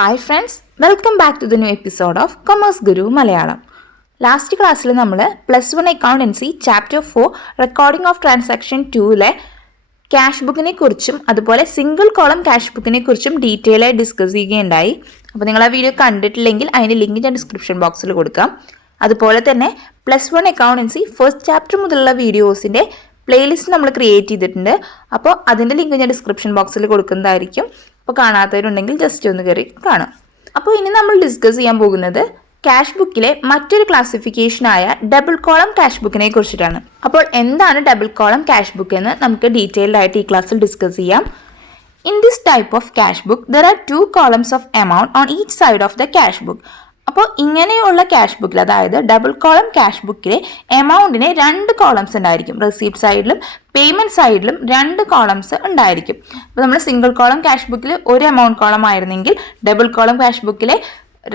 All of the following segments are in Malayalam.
Hi friends, welcome back to the new episode of commerce Guru Malayalam. Last ക്ലാസ്സിൽ നമ്മൾ +1 accountancy chapter 4 recording of transaction 2-ലെ ക്യാഷ് ബുക്കിനെ കുറിച്ചും അതുപോലെ സിംഗിൾ കോളം ക്യാഷ് ബുക്കിനെ കുറിച്ചും ഡീറ്റെയിൽ ആയി ഡിസ്കസ് ചെയ്യുകയുണ്ടായി. അപ്പോൾ നിങ്ങൾ ആ വീഡിയോ കണ്ടിട്ടില്ലെങ്കിൽ അതിൻ്റെ ലിങ്ക് ഞാൻ ഡിസ്ക്രിപ്ഷൻ ബോക്സിൽ കൊടുക്കാം. അതുപോലെ തന്നെ +1 അക്കൗണ്ടൻസി ഫസ്റ്റ് ചാപ്റ്റർ മുതലുള്ള വീഡിയോസിൻ്റെ പ്ലേലിസ്റ്റ് നമ്മൾ ക്രിയേറ്റ് ചെയ്തിട്ടുണ്ട്. അപ്പോൾ അതിൻ്റെ ലിങ്ക് ഞാൻ ഡിസ്ക്രിപ്ഷൻ ബോക്സിൽ കൊടുക്കുന്നതായിരിക്കും. അപ്പോൾ കാണാത്തവരുണ്ടെങ്കിൽ ജസ്റ്റ് ഒന്ന് കയറി കാണാം. അപ്പോൾ ഇനി നമ്മൾ ഡിസ്കസ് ചെയ്യാൻ പോകുന്നത് ക്യാഷ് ബുക്കിലെ മറ്റൊരു ക്ലാസിഫിക്കേഷനായ ഡബിൾ കോളം ക്യാഷ് ബുക്കിനെ കുറിച്ചിട്ടാണ്. അപ്പോൾ എന്താണ് ഡബിൾ കോളം ക്യാഷ് ബുക്ക് എന്ന് നമുക്ക് ഡീറ്റെയിൽഡ് ആയിട്ട് ഈ ക്ലാസ്സിൽ ഡിസ്കസ് ചെയ്യാം. In this type of cash book there are 2 columns of amount on each side of the cash book. അപ്പോൾ ഇങ്ങനെയുള്ള ക്യാഷ് ബുക്കിൽ, അതായത് ഡബിൾ കോളം ക്യാഷ് ബുക്കിലെ എമൗണ്ടിന് 2 കോളംസ് ഉണ്ടായിരിക്കും. റെസീപ്റ്റ് സൈഡിലും പേയ്മെൻറ്റ് സൈഡിലും 2 കോളംസ് ഉണ്ടായിരിക്കും. അപ്പോൾ നമ്മൾ സിംഗിൾ കോളം ക്യാഷ് ബുക്കിൽ ഒരു എമൗണ്ട് കോളം ആയിരുന്നെങ്കിൽ ഡബിൾ കോളം ക്യാഷ് ബുക്കിലെ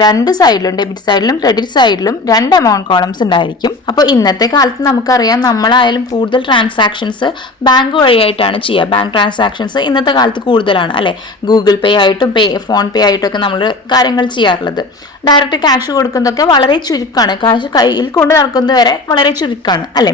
2 സൈഡിലും, ഡെബിറ്റ് സൈഡിലും ക്രെഡിറ്റ് സൈഡിലും 2 എമൗണ്ട് കോളംസ് ഉണ്ടായിരിക്കും. അപ്പോൾ ഇന്നത്തെ കാലത്ത് നമുക്കറിയാം, നമ്മളായാലും കൂടുതൽ ട്രാൻസാക്ഷൻസ് ബാങ്ക് വഴിയായിട്ടാണ് ചെയ്യുക. ബാങ്ക് ട്രാൻസാക്ഷൻസ് ഇന്നത്തെ കാലത്ത് കൂടുതലാണ് അല്ലേ. ഗൂഗിൾ പേ ആയിട്ടും ഫോൺ പേ ആയിട്ടൊക്കെ നമ്മൾ കാര്യങ്ങൾ ചെയ്യാറുള്ളത്. ഡയറക്റ്റ് ക്യാഷ് കൊടുക്കുന്നതൊക്കെ വളരെ ചുരുക്കമാണ്. കാശ് കയ്യിൽ കൊണ്ട് നടക്കുന്നത് വരെ വളരെ ചുരുക്കമാണ് അല്ലേ.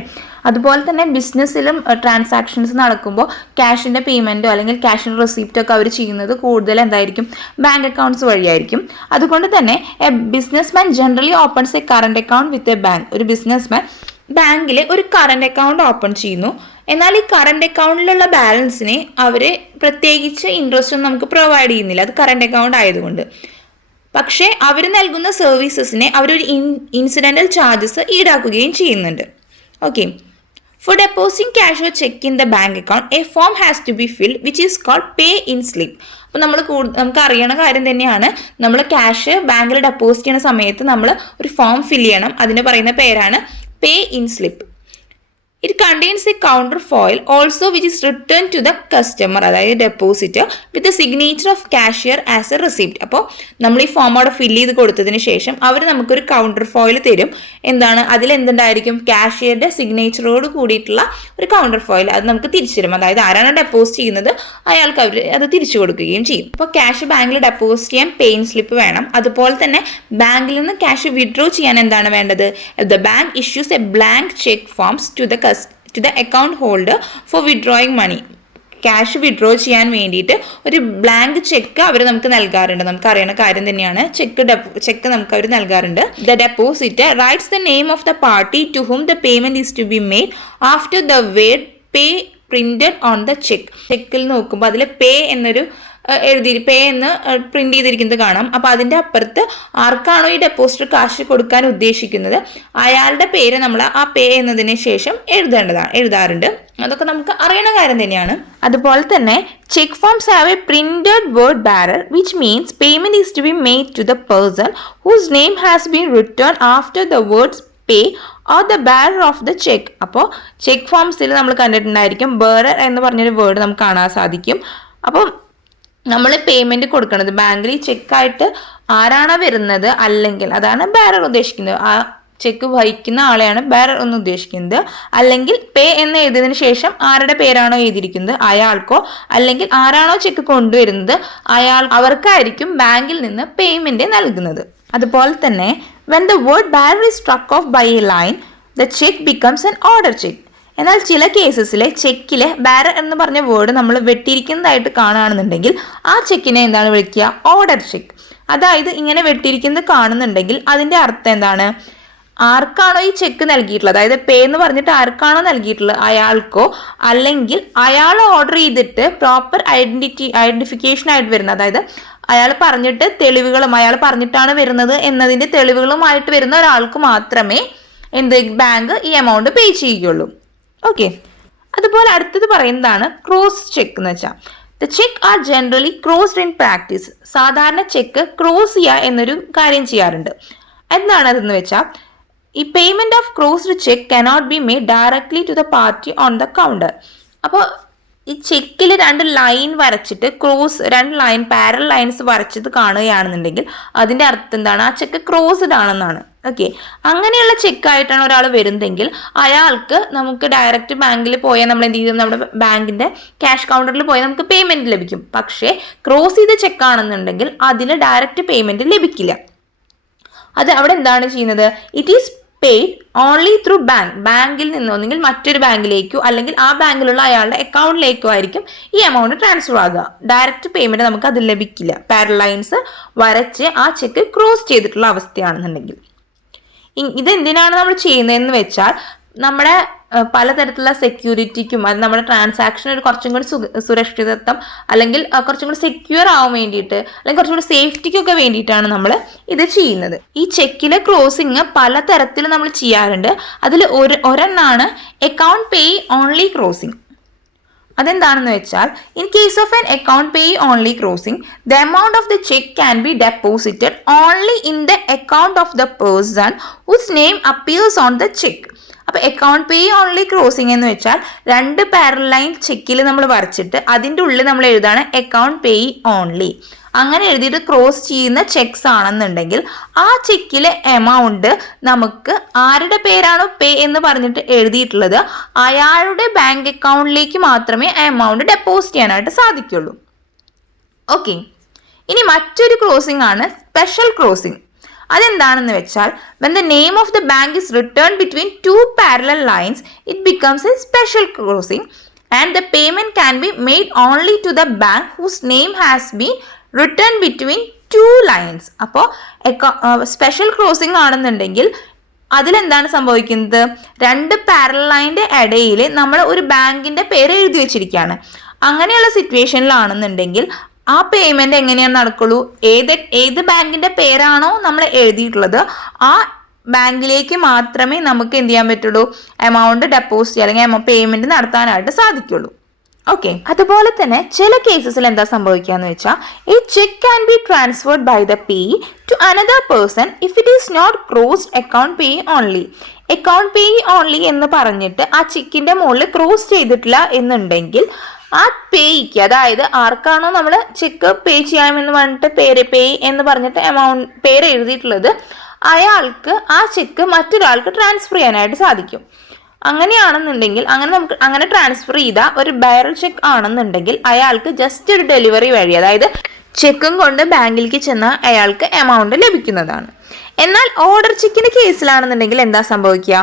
അതുപോലെ തന്നെ ബിസിനസ്സിലും ട്രാൻസാക്ഷൻസ് നടക്കുമ്പോൾ ക്യാഷിൻ്റെ പേയ്മെൻറ്റോ അല്ലെങ്കിൽ ക്യാഷിൻ്റെ റെസിപ്റ്റോ ഒക്കെ അവർ ചെയ്യുന്നത് കൂടുതൽ എന്തായിരിക്കും, ബാങ്ക് അക്കൗണ്ട്സ് വഴിയായിരിക്കും. അതുകൊണ്ട് തന്നെ A business man generally opens A current account with a bank. ഒരു ബിസിനസ് മാൻ ബാങ്കിൽ ഒരു കറണ്ട് അക്കൗണ്ട് ഓപ്പൺ ചെയ്യുന്നു. എന്നാൽ ഈ കറണ്ട് അക്കൗണ്ടിലുള്ള ബാലൻസിനെ അവർ പ്രത്യേകിച്ച് ഇൻട്രസ്റ്റ് ഒന്നും നമുക്ക് പ്രൊവൈഡ് ചെയ്യുന്നില്ല, അത് കറണ്ട് അക്കൗണ്ട് ആയതുകൊണ്ട്. പക്ഷേ അവർ നൽകുന്ന സർവീസസിനെ അവരൊരു ഇൻസിഡൻ്റൽ ചാർജസ് ഈടാക്കുകയും ചെയ്യുന്നുണ്ട്. Okay. For depositing cash or check in the bank account, a form has to be filled which is called pay in slip. അപ്പോൾ നമുക്ക് അറിയണ കാര്യം തന്നെയാണ്, നമ്മൾ ക്യാഷ് ബാങ്കിൽ ഡെപ്പോസിറ്റ് ചെയ്യുന്ന സമയത്ത് നമ്മൾ ഒരു ഫോം ഫിൽ ചെയ്യണം. അതിന് പറയുന്ന പേരാണ് പേ in slip. It contains a counterfoil also which is returned to the customer, അതായത് depositor, with the signature of cashier as a receipt. അപ്പോൾ നമ്മൾ ഈ ഫോം അവിടെ ഫില്ല് ചെയ്ത് കൊടുത്തതിന് ശേഷം അവർ നമുക്കൊരു കൗണ്ടർ ഫോയിൽ തരും. എന്താണ് അതിലെന്തുണ്ടായിരിക്കും, ക്യാഷിയറുടെ സിഗ്നേച്ചറോട് കൂടിയിട്ടുള്ള ഒരു കൗണ്ടർ ഫോയിൽ. അത് നമുക്ക് തിരിച്ചു തരും. അതായത് ആരാണ് ഡെപ്പോസിറ്റ് ചെയ്യുന്നത് അയാൾക്ക് അവർ അത് തിരിച്ചു കൊടുക്കുകയും ചെയ്യും. അപ്പോൾ ക്യാഷ് ബാങ്കിൽ ഡെപ്പോസിറ്റ് ചെയ്യാൻ പേ ഇൻ സ്ലിപ്പ് വേണം. അതുപോലെ തന്നെ ബാങ്കിൽ നിന്ന് ക്യാഷ് വിഡ്രോ ചെയ്യാൻ എന്താണ് വേണ്ടത്, the bank issues A blank cheque forms to the account holder for withdrawing money. Cash withdraw ചെയ്യാൻ വേണ്ടിയിട്ട് ഒരു ബ്ലാങ്ക് ചെക്ക് അവർ നമുക്ക് നൽകാറുണ്ട്. നമുക്ക് അറിയുന്ന കാര്യം തന്നെയാണ്, ചെക്ക് നമുക്ക് അവർ നൽകാറുണ്ട്. The depositor writes the name of the party to whom the payment is to be made after the word pay printed on the cheque. ചെക്കിൽ നോക്കുമ്പോൾ അതിൽ പേ എന്നൊരു പേ എന്ന് പ്രിന്റ് ചെയ്തിരിക്കുന്നത് കാണാം. അപ്പോൾ അതിൻ്റെ അപ്പുറത്ത് ആർക്കാണോ ഈ ഡെപ്പോസിറ്റ് കാശ് കൊടുക്കാൻ ഉദ്ദേശിക്കുന്നത് അയാളുടെ പേര് നമ്മൾ ആ പേ എന്നതിന് ശേഷം എഴുതാറുണ്ട്. അതൊക്കെ നമുക്ക് അറിയണ കാര്യം തന്നെയാണ്. അതുപോലെ തന്നെ cheque forms have a printed word bearer which means payment is to be made to the person whose name has been written after the words pay or the bearer of the cheque. അപ്പോൾ ചെക്ക് ഫോംസിൽ നമ്മൾ കണ്ടിട്ടുണ്ടായിരിക്കും ബേറർ എന്ന് പറഞ്ഞൊരു വേർഡ് നമുക്ക് കാണാൻ സാധിക്കും. അപ്പം നമ്മൾ പേയ്മെൻറ്റ് കൊടുക്കുന്നത് ബാങ്കിൽ ചെക്കായിട്ട് ആരാണോ വരുന്നത്, അല്ലെങ്കിൽ അതാണ് ബാരർ ഉദ്ദേശിക്കുന്നത്. ആ ചെക്ക് വഹിക്കുന്ന ആളെയാണ് ബാരർ എന്ന് ഉദ്ദേശിക്കുന്നത്. അല്ലെങ്കിൽ പേ എന്ന് എഴുതിയതിനു ശേഷം ആരുടെ പേരാണോ എഴുതിയിരിക്കുന്നത് അയാൾക്കോ, അല്ലെങ്കിൽ ആരാണോ ചെക്ക് കൊണ്ടുവരുന്നത് അവർക്കായിരിക്കും ബാങ്കിൽ നിന്ന് പേയ്മെൻറ്റ് നൽകുന്നത്. അതുപോലെ തന്നെ when the word bearer is struck off by a line, the check becomes an order check. എന്നാൽ ചില കേസസിലെ ചെക്കിലെ ബാരർ എന്ന് പറഞ്ഞ വേർഡ് നമ്മൾ വെട്ടിയിരിക്കുന്നതായിട്ട് കാണുകയാണെന്നുണ്ടെങ്കിൽ ആ ചെക്കിനെ എന്താണ് വിളിക്കുക, ഓർഡർ ചെക്ക്. അതായത് ഇങ്ങനെ വെട്ടിയിരിക്കുന്നത് കാണുന്നുണ്ടെങ്കിൽ അതിൻ്റെ അർത്ഥം എന്താണ്, ആർക്കാണോ ഈ ചെക്ക് നൽകിയിട്ടുള്ളത്, അതായത് പേ എന്ന് പറഞ്ഞിട്ട് ആർക്കാണോ നൽകിയിട്ടുള്ളത് അയാൾക്കോ, അല്ലെങ്കിൽ അയാൾ ഓർഡർ ചെയ്തിട്ട് പ്രോപ്പർ ഐഡന്റിഫിക്കേഷൻ ആയിട്ട് വരുന്നത്, അതായത് അയാൾ പറഞ്ഞിട്ട് തെളിവുകളും അയാൾ പറഞ്ഞിട്ടാണ് വരുന്നത് എന്നതിൻ്റെ തെളിവുകളുമായിട്ട് വരുന്ന ഒരാൾക്ക് മാത്രമേ ബാങ്ക് ഈ എമൗണ്ട് പേ ചെയ്യുകയുള്ളൂ. ഓക്കെ. അതുപോലെ അടുത്തത് പറയുന്നതാണ് ക്രോസ് ചെക്ക് എന്ന് വെച്ചാൽ the cheque are generally crossed in practice. സാധാരണ ചെക്ക് ക്രോസ് ചെയ്യുക എന്നൊരു കാര്യം ചെയ്യാറുണ്ട്. എന്താണ് അതെന്ന് വെച്ചാൽ ഈ payment of crossed cheque cannot be made directly to the party on the counter. അപ്പോൾ ഈ ചെക്കിൽ 2 ലൈൻ വരച്ചിട്ട് രണ്ട് ലൈൻ പാരൽ ലൈൻസ് വരച്ചത് കാണുകയാണെന്നുണ്ടെങ്കിൽ അതിൻ്റെ അർത്ഥം എന്താണ്, ആ ചെക്ക് ക്രോസ്ഡ് ആണെന്നാണ്. ഓക്കെ, അങ്ങനെയുള്ള ചെക്കായിട്ടാണ് ഒരാൾ വരുന്നതെങ്കിൽ അയാൾക്ക് നമുക്ക് ഡയറക്റ്റ് ബാങ്കിൽ പോയാൽ നമ്മൾ എന്ത് ചെയ്യും, നമ്മുടെ ബാങ്കിന്റെ ക്യാഷ് കൗണ്ടറിൽ പോയാൽ നമുക്ക് പേയ്മെന്റ് ലഭിക്കും. പക്ഷേ ക്രോസ് ചെയ്ത ചെക്കാണെന്നുണ്ടെങ്കിൽ അതിന് ഡയറക്റ്റ് പേയ്മെന്റ് ലഭിക്കില്ല. അത് അവിടെ എന്താണ് ചെയ്യുന്നത്, it is paid only through ബാങ്കിൽ നിന്ന് ഒന്നെങ്കിൽ മറ്റൊരു ബാങ്കിലേക്കോ അല്ലെങ്കിൽ ആ ബാങ്കിലുള്ള അയാളുടെ അക്കൗണ്ടിലേക്കോ ആയിരിക്കും ഈ എമൗണ്ട് ട്രാൻസ്ഫർ ആകുക. ഡയറക്റ്റ് പേയ്മെന്റ് നമുക്ക് അത് ലഭിക്കില്ല. പാരലൈൻസ് വരച്ച് ആ ചെക്ക് ക്രോസ് ചെയ്തിട്ടുള്ള അവസ്ഥയാണെന്നുണ്ടെങ്കിൽ. ഇതെന്തിനാണ് നമ്മൾ ചെയ്യുന്നതെന്ന് വെച്ചാൽ നമ്മുടെ പലതരത്തിലുള്ള സെക്യൂരിറ്റിക്കും അത് നമ്മുടെ ട്രാൻസാക്ഷൻ കുറച്ചും കൂടി സുരക്ഷിതത്വം അല്ലെങ്കിൽ കുറച്ചും കൂടി സെക്യൂർ ആവാൻ വേണ്ടിയിട്ട് അല്ലെങ്കിൽ കുറച്ചും കൂടി സേഫ്റ്റിക്കൊക്കെ വേണ്ടിയിട്ടാണ് നമ്മൾ ഇത് ചെയ്യുന്നത്. ഈ ചെക്കിലെ ക്രോസിങ് പലതരത്തിൽ നമ്മൾ ചെയ്യാറുണ്ട്. അതിൽ ഒരെണ്ണാണ് അക്കൗണ്ട് പേ ഓൺലി ക്രോസിങ്. അതെന്താണെന്ന് വെച്ചാൽ in case of an account pay only crossing the amount of the cheque can be deposited only in the account of the person whose name appears on the cheque. അപ്പോൾ അക്കൗണ്ട് പേ ഓൺലി ക്രോസിംഗ് എന്ന് വെച്ചാൽ 2 പാരലൈൻ ചെക്കിൽ നമ്മൾ വരച്ചിട്ട് അതിൻ്റെ ഉള്ളിൽ നമ്മൾ എഴുതാണ് അക്കൗണ്ട് പേ ഓൺലി. അങ്ങനെ എഴുതിയിട്ട് ക്രോസ് ചെയ്യുന്ന ചെക്സ് ആണെന്നുണ്ടെങ്കിൽ ആ ചെക്കിലെ എമൗണ്ട് നമുക്ക് ആരുടെ പേരാണോ പേ എന്ന് പറഞ്ഞിട്ട് എഴുതിയിട്ടുള്ളത് അയാളുടെ ബാങ്ക് അക്കൗണ്ടിലേക്ക് മാത്രമേ ആ എമൗണ്ട് ഡെപ്പോസിറ്റ് ചെയ്യാനായിട്ട് സാധിക്കുള്ളൂ. ഓക്കെ, ഇനി മറ്റൊരു ക്രോസിംഗ് ആണ് സ്പെഷ്യൽ ക്രോസിംഗ്. അതെന്താണെന്ന് വെച്ചാൽ when the name of the bank is written between 2 parallel lines it becomes a special crossing and the payment can be made only to the bank whose name has been written between 2 lines. അപ്പോൾ സ്പെഷ്യൽ ക്രോസിംഗ് ആണെന്നുണ്ടെങ്കിൽ അതിലെന്താണ് സംഭവിക്കുന്നത്, 2 പാരലൽ ലൈനിന്റെ ഇടയിൽ നമ്മൾ ഒരു ബാങ്കിന്റെ പേര് എഴുതി വെച്ചിരിക്കുകയാണ്. അങ്ങനെയുള്ള സിറ്റുവേഷനിലാണെന്നുണ്ടെങ്കിൽ ആ പേയ്മെന്റ് എങ്ങനെയാണ് നടക്കുള്ളൂ, ഏത് ബാങ്കിന്റെ പേരാണോ നമ്മൾ എഴുതിയിട്ടുള്ളത് ആ ബാങ്കിലേക്ക് മാത്രമേ നമുക്ക് എന്ത് ചെയ്യാൻ പറ്റുള്ളൂ, എമൗണ്ട് ഡെപ്പോസിറ്റ് അല്ലെങ്കിൽ പേയ്മെന്റ് നടത്താനായിട്ട് സാധിക്കുള്ളൂ. ഓക്കെ, അതുപോലെ തന്നെ ചില കേസസിൽ എന്താ സംഭവിക്കാന്ന് വെച്ചാൽ ഈ cheque can be transferred by the pay to another person if it is not crossed account pay only. Account pay only എന്ന് പറഞ്ഞിട്ട് ആ ചെക്കിന്റെ മുകളിൽ ക്രോസ് ചെയ്തിട്ടില്ല എന്നുണ്ടെങ്കിൽ ആ പേയ്ക്ക്, അതായത് ആർക്കാണോ നമ്മൾ ചെക്ക് പേ ചെയ്യാമെന്ന് പറഞ്ഞിട്ട് പേ എന്ന് പറഞ്ഞിട്ട് പേര് എഴുതിയിട്ടുള്ളത് അയാൾക്ക് ആ ചെക്ക് മറ്റൊരാൾക്ക് ട്രാൻസ്ഫർ ചെയ്യാനായിട്ട് സാധിക്കും. അങ്ങനെയാണെന്നുണ്ടെങ്കിൽ അങ്ങനെ ട്രാൻസ്ഫർ ചെയ്ത ഒരു ബയറൽ ചെക്ക് ആണെന്നുണ്ടെങ്കിൽ അയാൾക്ക് ജസ്റ്റ് ഒരു ഡെലിവറി വഴി, അതായത് ചെക്കും കൊണ്ട് ബാങ്കിലേക്ക് ചെന്നാൽ അയാൾക്ക് എമൗണ്ട് ലഭിക്കുന്നതാണ്. എന്നാൽ ഓർഡർ ചെക്കിന്റെ കേസിലാണെന്നുണ്ടെങ്കിൽ എന്താ സംഭവിക്കുക,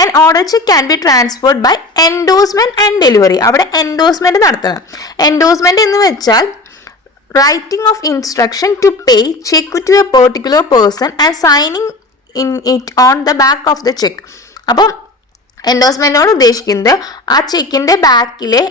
and order cheque can be transferred by endorsement and delivery. അവിടെ എൻഡോഴ്സ്മെന്റ് നടത്തണം. എൻഡോഴ്സ്മെന്റ് എന്ന് വെച്ചാൽ writing of instruction to pay cheque to a particular person and signing it on the back of the cheque. അപ്പം എൻഡോഴ്സ്മെന്റിനോട് ഉദ്ദേശിക്കുന്നത് ആ ചെക്കിന്റെ ബാക്കിലെ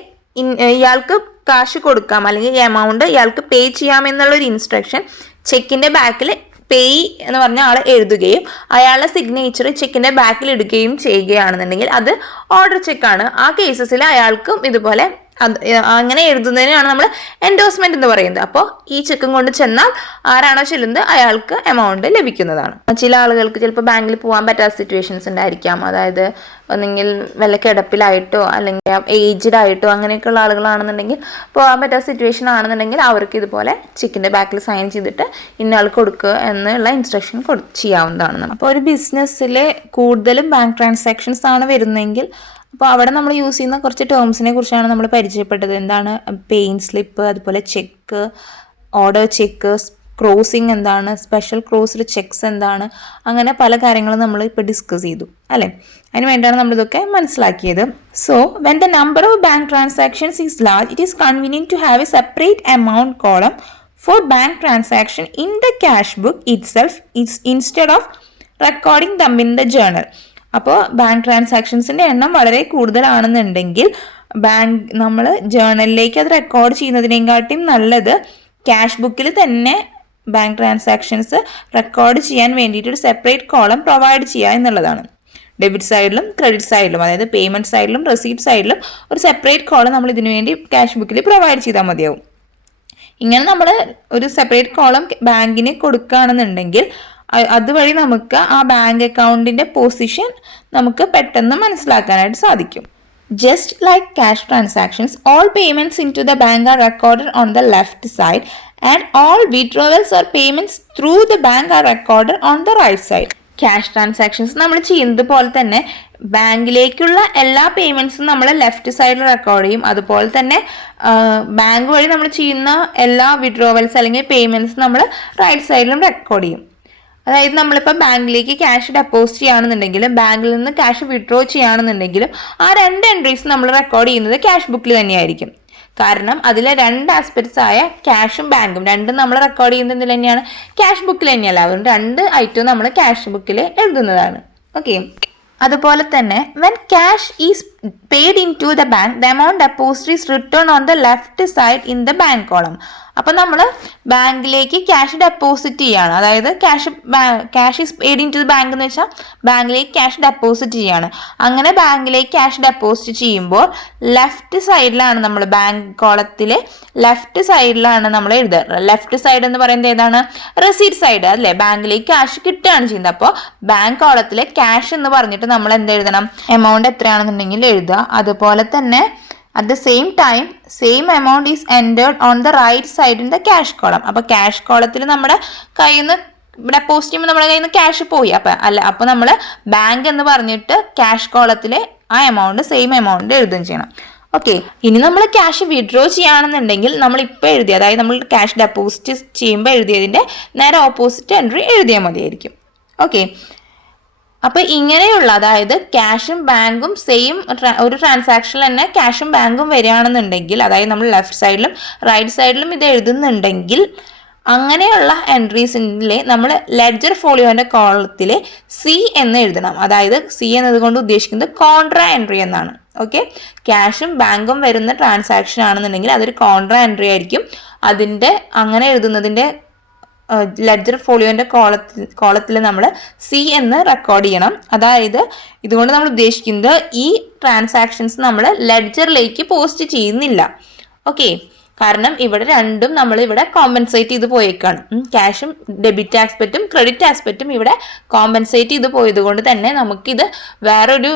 ഇയാൾക്ക് കാശ് കൊടുക്കാം അല്ലെങ്കിൽ ഈ എമൗണ്ട് ഇയാൾക്ക് പേ ചെയ്യാമെന്നുള്ളൊരു ഇൻസ്ട്രക്ഷൻ ചെക്കിന്റെ ബാക്കിൽ പേ എന്ന് പറഞ്ഞ ആൾ എഴുതുകയും അയാളുടെ സിഗ്നേച്ചർ ചെക്കിന്റെ ബാക്കിൽ ഇടുകയും ചെയ്യുകയാണെന്നുണ്ടെങ്കിൽ അത് ഓർഡർ ചെക്കാണ്. ആ കേസസിൽ അയാൾക്കും ഇതുപോലെ അങ്ങനെ എഴുതുന്നതിനാണ് നമ്മൾ എൻഡോഴ്സ്മെന്റ് എന്ന് പറയുന്നത്. അപ്പോൾ ഈ ചെക്കും കൊണ്ട് ചെന്നാൽ ആരാണോ ചെല്ലുന്നത് അയാൾക്ക് എമൗണ്ട് ലഭിക്കുന്നതാണ്. ചില ആളുകൾക്ക് ചിലപ്പോൾ ബാങ്കിൽ പോകാൻ പറ്റാത്ത സിറ്റുവേഷൻസ് ഉണ്ടായിരിക്കാം. അതായത് ഒന്നെങ്കിൽ വല്ല കിടപ്പിലായിട്ടോ അല്ലെങ്കിൽ ഏജ്ഡ് ആയിട്ടോ അങ്ങനെയൊക്കെയുള്ള ആളുകളാണെന്നുണ്ടെങ്കിൽ പോകാൻ പറ്റാത്ത സിറ്റുവേഷൻ ആണെന്നുണ്ടെങ്കിൽ അവർക്ക് ഇതുപോലെ ചെക്കിൻ്റെ ബാക്കിൽ സൈൻ ചെയ്തിട്ട് ഇന്നയാൾ കൊടുക്കുക എന്നുള്ള ഇൻസ്ട്രക്ഷൻ ചെയ്യാവുന്നതാണ്. അപ്പോൾ ഒരു ബിസിനസ്സിൽ കൂടുതലും ബാങ്ക് ട്രാൻസാക്ഷൻസ് ആണ് വരുന്നതെങ്കിൽ അപ്പോൾ അവിടെ നമ്മൾ യൂസ് ചെയ്യുന്ന കുറച്ച് ടേംസിനെ കുറിച്ചാണ് നമ്മൾ പരിചയപ്പെട്ടത്. എന്താണ് പെയിൻ സ്ലിപ്പ്, അതുപോലെ ചെക്ക്, ഓർഡർ ചെക്ക്, ക്രോസിംഗ് എന്താണ്, സ്പെഷ്യൽ ക്രോസ്ഡ് ചെക്സ് എന്താണ്, അങ്ങനെ പല കാര്യങ്ങളും നമ്മൾ ഇപ്പോൾ ഡിസ്കസ് ചെയ്തു അല്ലേ. അതിന് വേണ്ടിയാണ് നമ്മളിതൊക്കെ മനസ്സിലാക്കിയത്. So when the number of bank transactions is large it is convenient to have a separate amount column for bank transaction in the cash book itself instead of recording them in the journal. അപ്പോൾ ബാങ്ക് ട്രാൻസാക്ഷൻസിൻ്റെ എണ്ണം വളരെ കൂടുതലാണെന്നുണ്ടെങ്കിൽ നമ്മൾ ജേർണലിലേക്ക് അത് റെക്കോർഡ് ചെയ്യുന്നതിനെക്കാട്ടിയും നല്ലത് ക്യാഷ് ബുക്കിൽ തന്നെ ബാങ്ക് ട്രാൻസാക്ഷൻസ് റെക്കോർഡ് ചെയ്യാൻ വേണ്ടിയിട്ട് ഒരു സെപ്പറേറ്റ് കോളം പ്രൊവൈഡ് ചെയ്യുക എന്നുള്ളതാണ്. ഡെബിറ്റ് സൈഡിലും ക്രെഡിറ്റ് സൈഡിലും, അതായത് പേയ്മെൻറ്റ് സൈഡിലും റെസീപ്റ്റ് സൈഡിലും ഒരു സെപ്പറേറ്റ് കോളം നമ്മൾ ഇതിനു വേണ്ടി ക്യാഷ് ബുക്കിൽ പ്രൊവൈഡ് ചെയ്താൽ മതിയാവും. ഇങ്ങനെ നമ്മൾ ഒരു സെപ്പറേറ്റ് കോളം ബാങ്കിന് കൊടുക്കുകയാണെന്നുണ്ടെങ്കിൽ അതുവഴി നമുക്ക് ആ ബാങ്ക് അക്കൗണ്ടിൻ്റെ പൊസിഷൻ നമുക്ക് പെട്ടെന്ന് മനസ്സിലാക്കാനായിട്ട് സാധിക്കും. Just like cash transactions, all payments into the bank are recorded on the left side and all withdrawals or payments through the bank are recorded on the right side. Cash transactions നമ്മൾ ചെയ്യുന്നത് പോലെ തന്നെ ബാങ്കിലേക്കുള്ള എല്ലാ പേയ്മെന്റ്സും നമ്മൾ ലെഫ്റ്റ് സൈഡിൽ റെക്കോർഡ് ചെയ്യും. അതുപോലെ തന്നെ ബാങ്ക് വഴി നമ്മൾ ചെയ്യുന്ന എല്ലാ വിഡ്രോവൽസ് അല്ലെങ്കിൽ പേയ്മെന്റ്സ് നമ്മൾ റൈറ്റ് സൈഡിലും റെക്കോർഡ് ചെയ്യും. അതായത് നമ്മളിപ്പോൾ ബാങ്കിലേക്ക് ക്യാഷ് ഡെപ്പോസിറ്റ് ചെയ്യുകയാണെന്നുണ്ടെങ്കിലും ബാങ്കിൽ നിന്ന് ക്യാഷ് വിഡ്രോ ചെയ്യുകയാണെന്നുണ്ടെങ്കിലും ആ 2 എൻട്രീസ് നമ്മൾ റെക്കോർഡ് ചെയ്യുന്നത് ക്യാഷ് ബുക്കിൽ തന്നെയായിരിക്കും. കാരണം അതിലെ 2 ആസ്പെക്ട്സ് ആയ ക്യാഷും ബാങ്കും രണ്ടും നമ്മൾ റെക്കോർഡ് ചെയ്യുന്നത് എന്തിൽ തന്നെയാണ്? ക്യാഷ് ബുക്കിൽ തന്നെയല്ല. അതുകൊണ്ട് 2 ഐറ്റവും നമ്മൾ ക്യാഷ് ബുക്കിൽ എഴുതുന്നതാണ്. ഓക്കെ. അതുപോലെ തന്നെ when cash is paid into the bank the amount deposit is written on the left side in the bank column. അപ്പം നമ്മൾ ബാങ്കിലേക്ക് ക്യാഷ് ഡെപ്പോസിറ്റ് ചെയ്യാണ്. അതായത് cash is paid into the bank എന്ന് വെച്ചാൽ ബാങ്കിലേക്ക് ക്യാഷ് ഡെപ്പോസിറ്റ് ചെയ്യാണ്. അങ്ങനെ ബാങ്കിലേക്ക് ക്യാഷ് ഡെപ്പോസിറ്റ് ചെയ്യുമ്പോൾ ലെഫ്റ്റ് സൈഡിലാണ് നമ്മൾ ബാങ്ക് കോളത്തിൽ ലെഫ്റ്റ് സൈഡിലാണ് നമ്മൾ എഴുതുക. ലെഫ്റ്റ് സൈഡ് എന്ന് പറയുന്നത് ഏതാണ്? റെസീറ്റ് സൈഡ് അല്ലേ? ബാങ്കിലേക്ക് ക്യാഷ് കിട്ടുകയാണ് ചെയ്യുന്നത്. അപ്പോൾ ബാങ്ക് കോളത്തിൽ ക്യാഷ് എന്ന് പറഞ്ഞിട്ട് നമ്മൾ എന്ത് എഴുതണം? എമൗണ്ട് എത്രയാണെന്നുണ്ടെങ്കിൽ എഴുതുക. അതുപോലെ തന്നെ at the same time same amount is entered on the right side in the cash column. അപ്പോൾ ക്യാഷ് കോളത്തിൽ നമ്മുടെ കയ്യിൽ നിന്ന് ഡെപ്പോസിറ്റ് ചെയ്യുമ്പോൾ നമ്മുടെ കയ്യിൽ നിന്ന് ക്യാഷ് പോയി. അപ്പോൾ നമ്മൾ ബാങ്ക് എന്ന് പറഞ്ഞിട്ട് ക്യാഷ് കോളത്തിൽ ആ എമൗണ്ട് സെയിം എമൗണ്ട് എഴുതുകയും ചെയ്യണം. ഓക്കെ. ഇനി നമ്മൾ ക്യാഷ് വിഡ്രോ ചെയ്യുകയാണെന്നുണ്ടെങ്കിൽ നമ്മൾ ഇപ്പോൾ എഴുതിയ, അതായത് നമ്മൾ ക്യാഷ് ഡെപ്പോസിറ്റ് ചെയ്യുമ്പോൾ എഴുതിയതിൻ്റെ നേരെ ഓപ്പോസിറ്റ് എൻട്രി എഴുതിയാൽ മതിയായിരിക്കും. ഓക്കെ. അപ്പോൾ ഇങ്ങനെയുള്ള, അതായത് ക്യാഷും ബാങ്കും സെയിം ഒരു ട്രാൻസാക്ഷനിൽ തന്നെ ക്യാഷും ബാങ്കും വരികയാണെന്നുണ്ടെങ്കിൽ, അതായത് നമ്മൾ ലെഫ്റ്റ് സൈഡിലും റൈറ്റ് സൈഡിലും ഇത് എഴുതുന്നുണ്ടെങ്കിൽ അങ്ങനെയുള്ള എൻട്രീസിൽ നമ്മൾ ലെഡ്ജർ ഫോളിയോൻ്റെ കോളത്തിൽ സി എന്ന് എഴുതണം. അതായത് സി എന്നതുകൊണ്ട് ഉദ്ദേശിക്കുന്നത് കോൺട്രാ എൻട്രി എന്നാണ്. ഓക്കെ. ക്യാഷും ബാങ്കും വരുന്ന ട്രാൻസാക്ഷൻ ആണെന്നുണ്ടെങ്കിൽ അതൊരു കോൺട്രാ എൻട്രി ആയിരിക്കും. അതിൻ്റെ അങ്ങനെ എഴുതുന്നതിൻ്റെ ലെഡ്ജർ ഫോളിയോൻ്റെ കോളത്തിൽ നമ്മൾ സി എന്ന് റെക്കോർഡ് ചെയ്യണം. അതായത് ഇതുകൊണ്ട് നമ്മൾ ഉദ്ദേശിക്കുന്നത് ഈ ട്രാൻസാക്ഷൻസ് നമ്മൾ ലെഡ്ജറിലേക്ക് പോസ്റ്റ് ചെയ്യുന്നില്ല. ഓക്കെ. കാരണം ഇവിടെ രണ്ടും നമ്മൾ ഇവിടെ കോമ്പൻസേറ്റ് ചെയ്ത് പോയേക്കാണ്. ക്യാഷും ഡെബിറ്റ് ആസ്പെക്റ്റും ക്രെഡിറ്റ് ആസ്പെക്റ്റും ഇവിടെ കോമ്പൻസേറ്റ് ചെയ്ത് പോയത് കൊണ്ട് തന്നെ നമുക്കിത് വേറൊരു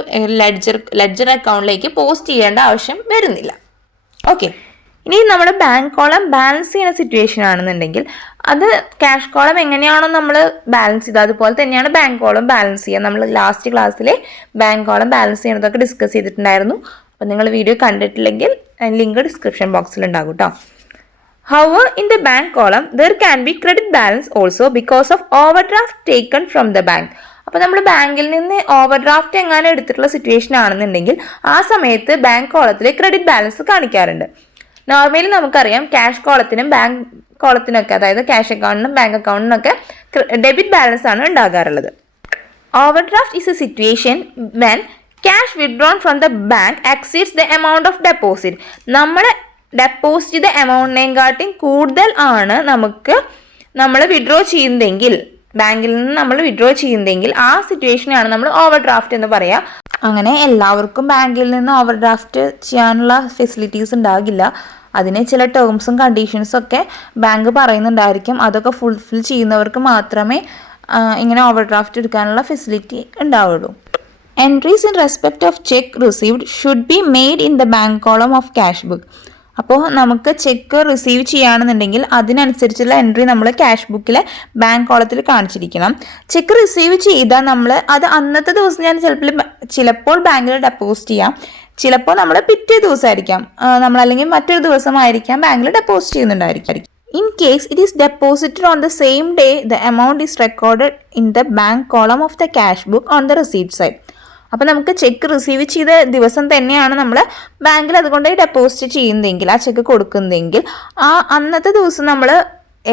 ലെഡ്ജർ അക്കൗണ്ടിലേക്ക് പോസ്റ്റ് ചെയ്യേണ്ട ആവശ്യം വരുന്നില്ല. ഓക്കെ. ഇനി നമ്മൾ ബാങ്ക് കോളം ബാലൻസ് ചെയ്യുന്ന സിറ്റുവേഷൻ ആണെന്നുണ്ടെങ്കിൽ അത് ക്യാഷ് കോളം എങ്ങനെയാണോ നമ്മൾ ബാലൻസ് ചെയ്തത് അതുപോലെ തന്നെയാണ് ബാങ്ക് കോളം ബാലൻസ് ചെയ്യുക. നമ്മൾ ലാസ്റ്റ് ക്ലാസ്സിൽ ബാങ്ക് കോളം ബാലൻസ് ചെയ്യുന്നതൊക്കെ ഡിസ്കസ് ചെയ്തിട്ടുണ്ടായിരുന്നു. അപ്പോൾ നിങ്ങൾ വീഡിയോ കണ്ടിട്ടില്ലെങ്കിൽ ലിങ്ക് ഡിസ്ക്രിപ്ഷൻ ബോക്സിൽ ഉണ്ടാകും കേട്ടോ. However, in the bank column, there can be credit balance also because of overdraft taken from the bank. അപ്പോൾ നമ്മൾ ബാങ്കിൽ നിന്ന് ഓവർഡ്രാഫ്റ്റ് എങ്ങാനും എടുത്തിട്ടുള്ള സിറ്റുവേഷൻ ആണെന്നുണ്ടെങ്കിൽ ആ സമയത്ത് ബാങ്ക് കോളത്തിൽ ക്രെഡിറ്റ് ബാലൻസ് കാണിക്കാറുണ്ട്. നോർമലി നമുക്കറിയാം ക്യാഷ് കോളത്തിനും ബാങ്ക് കോളത്തിനൊക്കെ, അതായത് ക്യാഷ് അക്കൗണ്ടിനും ബാങ്ക് അക്കൗണ്ടിനൊക്കെ ഡെബിറ്റ് ബാലൻസ് ആണ് ഉണ്ടാകാറുള്ളത്. Overdraft is A situation when cash withdrawn from the bank exceeds the amount of deposit. നമ്മൾ ഡെപ്പോസിറ്റ് ചെയ്ത എമൗണ്ടിനെക്കാട്ടും കൂടുതൽ ആണ് നമ്മൾ വിഡ്രോ ചെയ്യുന്നതെങ്കിൽ, ബാങ്കിൽ നിന്ന് നമ്മൾ വിഡ്രോ ചെയ്യുന്നതെങ്കിൽ ആ സിറ്റുവേഷനാണ് നമ്മൾ ഓവർഡ്രാഫ്റ്റ് എന്ന് പറയുക. അങ്ങനെ എല്ലാവർക്കും ബാങ്കിൽ നിന്ന് ഓവർഡ്രാഫ്റ്റ് ചെയ്യാനുള്ള ഫെസിലിറ്റീസ് ഉണ്ടാകില്ല. അതിന് ചില ടേംസും കണ്ടീഷൻസും ഒക്കെ ബാങ്ക് പറയുന്നുണ്ടായിരിക്കും. അതൊക്കെ ഫുൾഫിൽ ചെയ്യുന്നവർക്ക് മാത്രമേ ഇങ്ങനെ ഓവർഡ്രാഫ്റ്റ് എടുക്കാനുള്ള ഫെസിലിറ്റി ഉണ്ടാവുള്ളൂ. Entries in respect of cheque received should be made in the bank column of cash book. അപ്പോൾ നമുക്ക് ചെക്ക് റിസീവ് ചെയ്യുകയാണെന്നുണ്ടെങ്കിൽ അതിനനുസരിച്ചുള്ള എൻട്രി നമ്മൾ ക്യാഷ് ബുക്കിലെ ബാങ്ക് കോളത്തിൽ കാണിച്ചിരിക്കണം. ചെക്ക് റിസീവ് ചെയ്താൽ നമ്മൾ അത് അന്നത്തെ ദിവസം ഞാൻ ചിലപ്പോൾ ബാങ്കിൽ ഡെപ്പോസിറ്റ് ചെയ്യാം, ചിലപ്പോൾ നമ്മൾ പിറ്റേ ദിവസമായിരിക്കാം നമ്മൾ, അല്ലെങ്കിൽ മറ്റൊരു ദിവസമായിരിക്കാം ബാങ്കിൽ ഡെപ്പോസിറ്റ് ചെയ്യുന്നുണ്ടായിരിക്കും. In case it is deposited on the same day the amount is recorded in the bank column of the cash book on the receipt side. അപ്പോൾ നമുക്ക് ചെക്ക് റിസീവ് ചെയ്ത ദിവസം തന്നെയാണ് നമ്മൾ ബാങ്കിൽ അതുകൊണ്ട് ഡെപ്പോസിറ്റ് ചെയ്യുന്നതെങ്കിൽ, ആ ചെക്ക് കൊടുക്കുന്നതെങ്കിൽ ആ അന്നത്തെ ദിവസം നമ്മൾ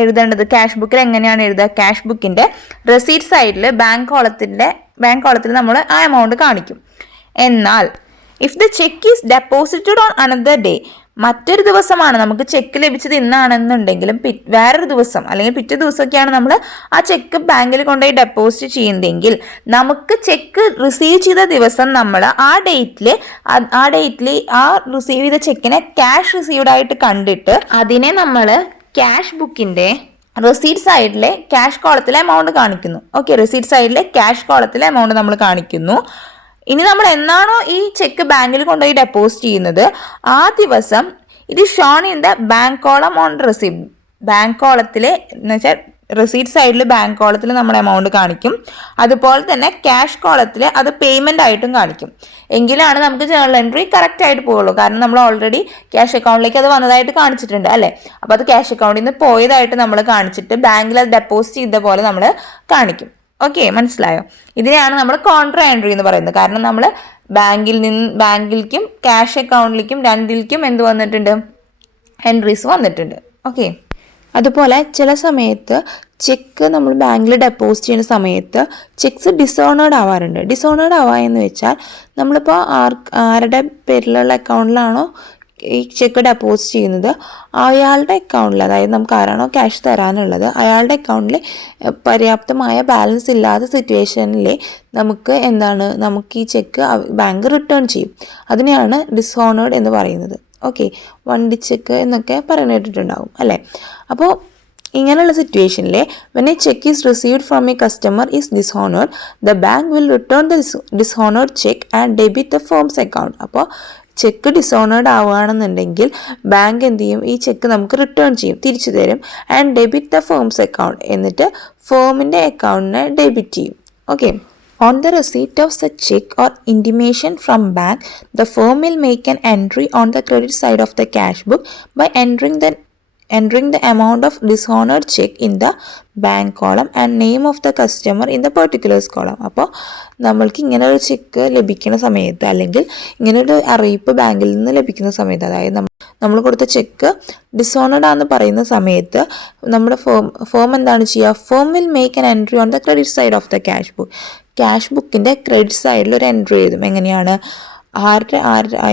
എഴുതേണ്ടത് ക്യാഷ് ബുക്കിൽ എങ്ങനെയാണ് എഴുതുക? ക്യാഷ് ബുക്കിൻ്റെ റെസീറ്റ് സൈഡിൽ ബാങ്ക് കോളത്തിൽ നമ്മൾ ആ എമൗണ്ട് കാണിക്കും. എന്നാൽ if the cheque is deposited on another day, മറ്റൊരു ദിവസമാണ് നമുക്ക് ചെക്ക് ലഭിച്ചത് ഇന്നാണെന്നുണ്ടെങ്കിലും വേറൊരു ദിവസം അല്ലെങ്കിൽ പിറ്റേ ദിവസമൊക്കെയാണ് നമ്മൾ ആ ചെക്ക് ബാങ്കിൽ കൊണ്ടുപോയി ഡെപ്പോസിറ്റ് ചെയ്യുന്നതെങ്കിൽ നമുക്ക് ചെക്ക് റിസീവ് ചെയ്ത ദിവസം നമ്മൾ ആ ഡേറ്റിൽ ആ റിസീവ് ചെയ്ത ചെക്കിനെ ക്യാഷ് റിസീവ്ഡ് ആയിട്ട് കണ്ടിട്ട് അതിനെ നമ്മൾ ക്യാഷ് ബുക്കിൻ്റെ റെസീറ്റ് സൈഡിലെ ക്യാഷ് കോളത്തിലെ എമൗണ്ട് കാണിക്കുന്നു. ഓക്കെ, റെസീറ്റ് സൈഡിലെ ക്യാഷ് കോളത്തിലെ എമൗണ്ട് നമ്മൾ കാണിക്കുന്നു. ഇനി നമ്മൾ എന്നാണോ ഈ ചെക്ക് ബാങ്കിൽ കൊണ്ടുപോയി ഡെപ്പോസിറ്റ് ചെയ്യുന്നത് ആ ദിവസം ഇത് shown in the bank column on receipt. Bank കോളത്തിലെ എന്ന് വെച്ചാൽ റെസീറ്റ് സൈഡിൽ ബാങ്ക് കോളത്തിൽ നമ്മൾ എമൗണ്ട് കാണിക്കും. അതുപോലെ തന്നെ ക്യാഷ് കോളത്തിൽ അത് പേയ്മെൻ്റ് ആയിട്ടും കാണിക്കും. എങ്കിലാണ് നമുക്ക് ജേർണൽ എൻട്രി കറക്റ്റ് ആയിട്ട് പോകുള്ളൂ. കാരണം നമ്മൾ ഓൾറെഡി ക്യാഷ് അക്കൗണ്ടിലേക്ക് അത് വന്നതായിട്ട് കാണിച്ചിട്ടുണ്ട് അല്ലേ. അപ്പോൾ അത് ക്യാഷ് അക്കൗണ്ടിൽ നിന്ന് പോയതായിട്ട് നമ്മൾ കാണിച്ചിട്ട് ബാങ്കിൽ അത് ഡെപ്പോസിറ്റ് ചെയ്ത പോലെ നമ്മൾ കാണിക്കും. ഓക്കെ, മനസ്സിലായോ? ഇതിനെയാണ് നമ്മൾ കോൺട്രാ എൻട്രി എന്ന് പറയുന്നത്. കാരണം നമ്മൾ ബാങ്കിലേക്കും ക്യാഷ് അക്കൗണ്ടിലേക്കും രണ്ടിലേക്കും എന്ത് വന്നിട്ടുണ്ട്, എൻട്രീസ് വന്നിട്ടുണ്ട്. ഓക്കെ, അതുപോലെ ചില സമയത്ത് ചെക്ക് നമ്മൾ ബാങ്കിൽ ഡെപ്പോസിറ്റ് ചെയ്യുന്ന സമയത്ത് ചെക്ക്സ് ഡിസോണേർഡ് ആവാറുണ്ട്. ഡിസോണേർഡ് ആവുക എന്ന് വെച്ചാൽ നമ്മളിപ്പോൾ ആരുടെ പേരിലുള്ള അക്കൗണ്ടിലാണോ ഈ ചെക്ക് ഡെപ്പോസിറ്റ് ചെയ്യുന്നത് അയാളുടെ അക്കൗണ്ടിൽ, അതായത് നമുക്ക് ആരാണോ ക്യാഷ് തരാനുള്ളത് അയാളുടെ അക്കൗണ്ടിൽ പര്യാപ്തമായ ബാലൻസ് ഇല്ലാത്ത സിറ്റുവേഷനിൽ നമുക്ക് ഈ ചെക്ക് ബാങ്ക് റിട്ടേൺ ചെയ്യും. അതിനെയാണ് ഡിസോണേർഡ് എന്ന് പറയുന്നത്. ഓക്കെ, വണ്ടി ചെക്ക് എന്നൊക്കെ പറഞ്ഞിട്ടുണ്ടാവും അല്ലേ. അപ്പോൾ ഇങ്ങനെയുള്ള സിറ്റുവേഷനിൽ when a check is received from a customer is dishonored, the bank will return the dishonored check and debit the firm's account. അപ്പോൾ ചെക്ക് ഡിസോണേർഡ് ആവുകയാണെന്നുണ്ടെങ്കിൽ ബാങ്ക് എന്ത് ചെയ്യും, ഈ ചെക്ക് നമുക്ക് റിട്ടേൺ ചെയ്യും, തിരിച്ചു തരും. And debit the firm's account, എന്നിട്ട് ഫേമിൻ്റെ അക്കൗണ്ടിനെ ഡെബിറ്റ് ചെയ്യും. Okay, on the receipt of such check or intimation from bank, the firm will make an entry on the credit side of the cash book by entering the amount of dishonored check in the bank column and name of the customer in the particulars column. അപ്പോൾ നമ്മൾക്ക് ഇങ്ങനെ ഒരു ചെക്ക് ലഭിക്കുന്ന സമയത്ത് അല്ലെങ്കിൽ ഇങ്ങനെ ഒരു അറിയിപ്പ് ബാങ്കിൽ നിന്ന് ലഭിക്കുന്ന സമയത്ത്, അതായത് നമ്മൾ കൊടുത്ത ചെക്ക് ഡിസോണേർഡ് ആണെന്ന് പറയുന്ന സമയത്ത് നമ്മുടെ ഫേം എന്താണ് ചെയ്യുക, firm will make an entry on the credit side of the cash book. Cash ബുക്കിൻ്റെ ക്രെഡിറ്റ് സൈഡിൽ ഒരു എൻട്രി എഴുതും. എങ്ങനെയാണ്,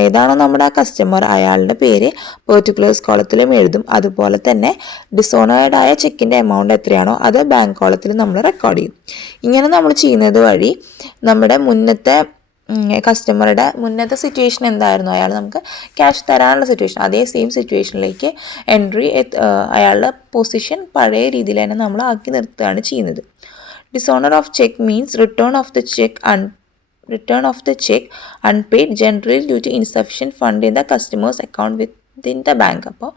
ഏതാണോ നമ്മുടെ ആ കസ്റ്റമർ അയാളുടെ പേര് പെർട്ടിക്കുലേഴ്സ് കോളത്തിലും എഴുതും. അതുപോലെ തന്നെ ഡിസോണേർഡ് ആയ ചെക്കിൻ്റെ എമൗണ്ട് എത്രയാണോ അത് ബാങ്ക് കോളത്തിൽ നമ്മൾ റെക്കോർഡ് ചെയ്യും. ഇങ്ങനെ നമ്മൾ ചെയ്യുന്നത് വഴി നമ്മുടെ കസ്റ്റമറുടെ മുന്നത്തെ സിറ്റുവേഷൻ എന്തായിരുന്നു, അയാൾ നമുക്ക് ക്യാഷ് തരാനുള്ള സിറ്റുവേഷൻ, അതേ സെയിം സിറ്റുവേഷനിലേക്ക് എൻട്രി അയാളുടെ പൊസിഷൻ പഴയ രീതിയിൽ തന്നെ നമ്മൾ ആക്കി നിർത്തുകയാണ് ചെയ്യുന്നത്. Dishonor of check means return of the check unpaid, generally due to insufficient fund in the customer's account within the bank. അപ്പോൾ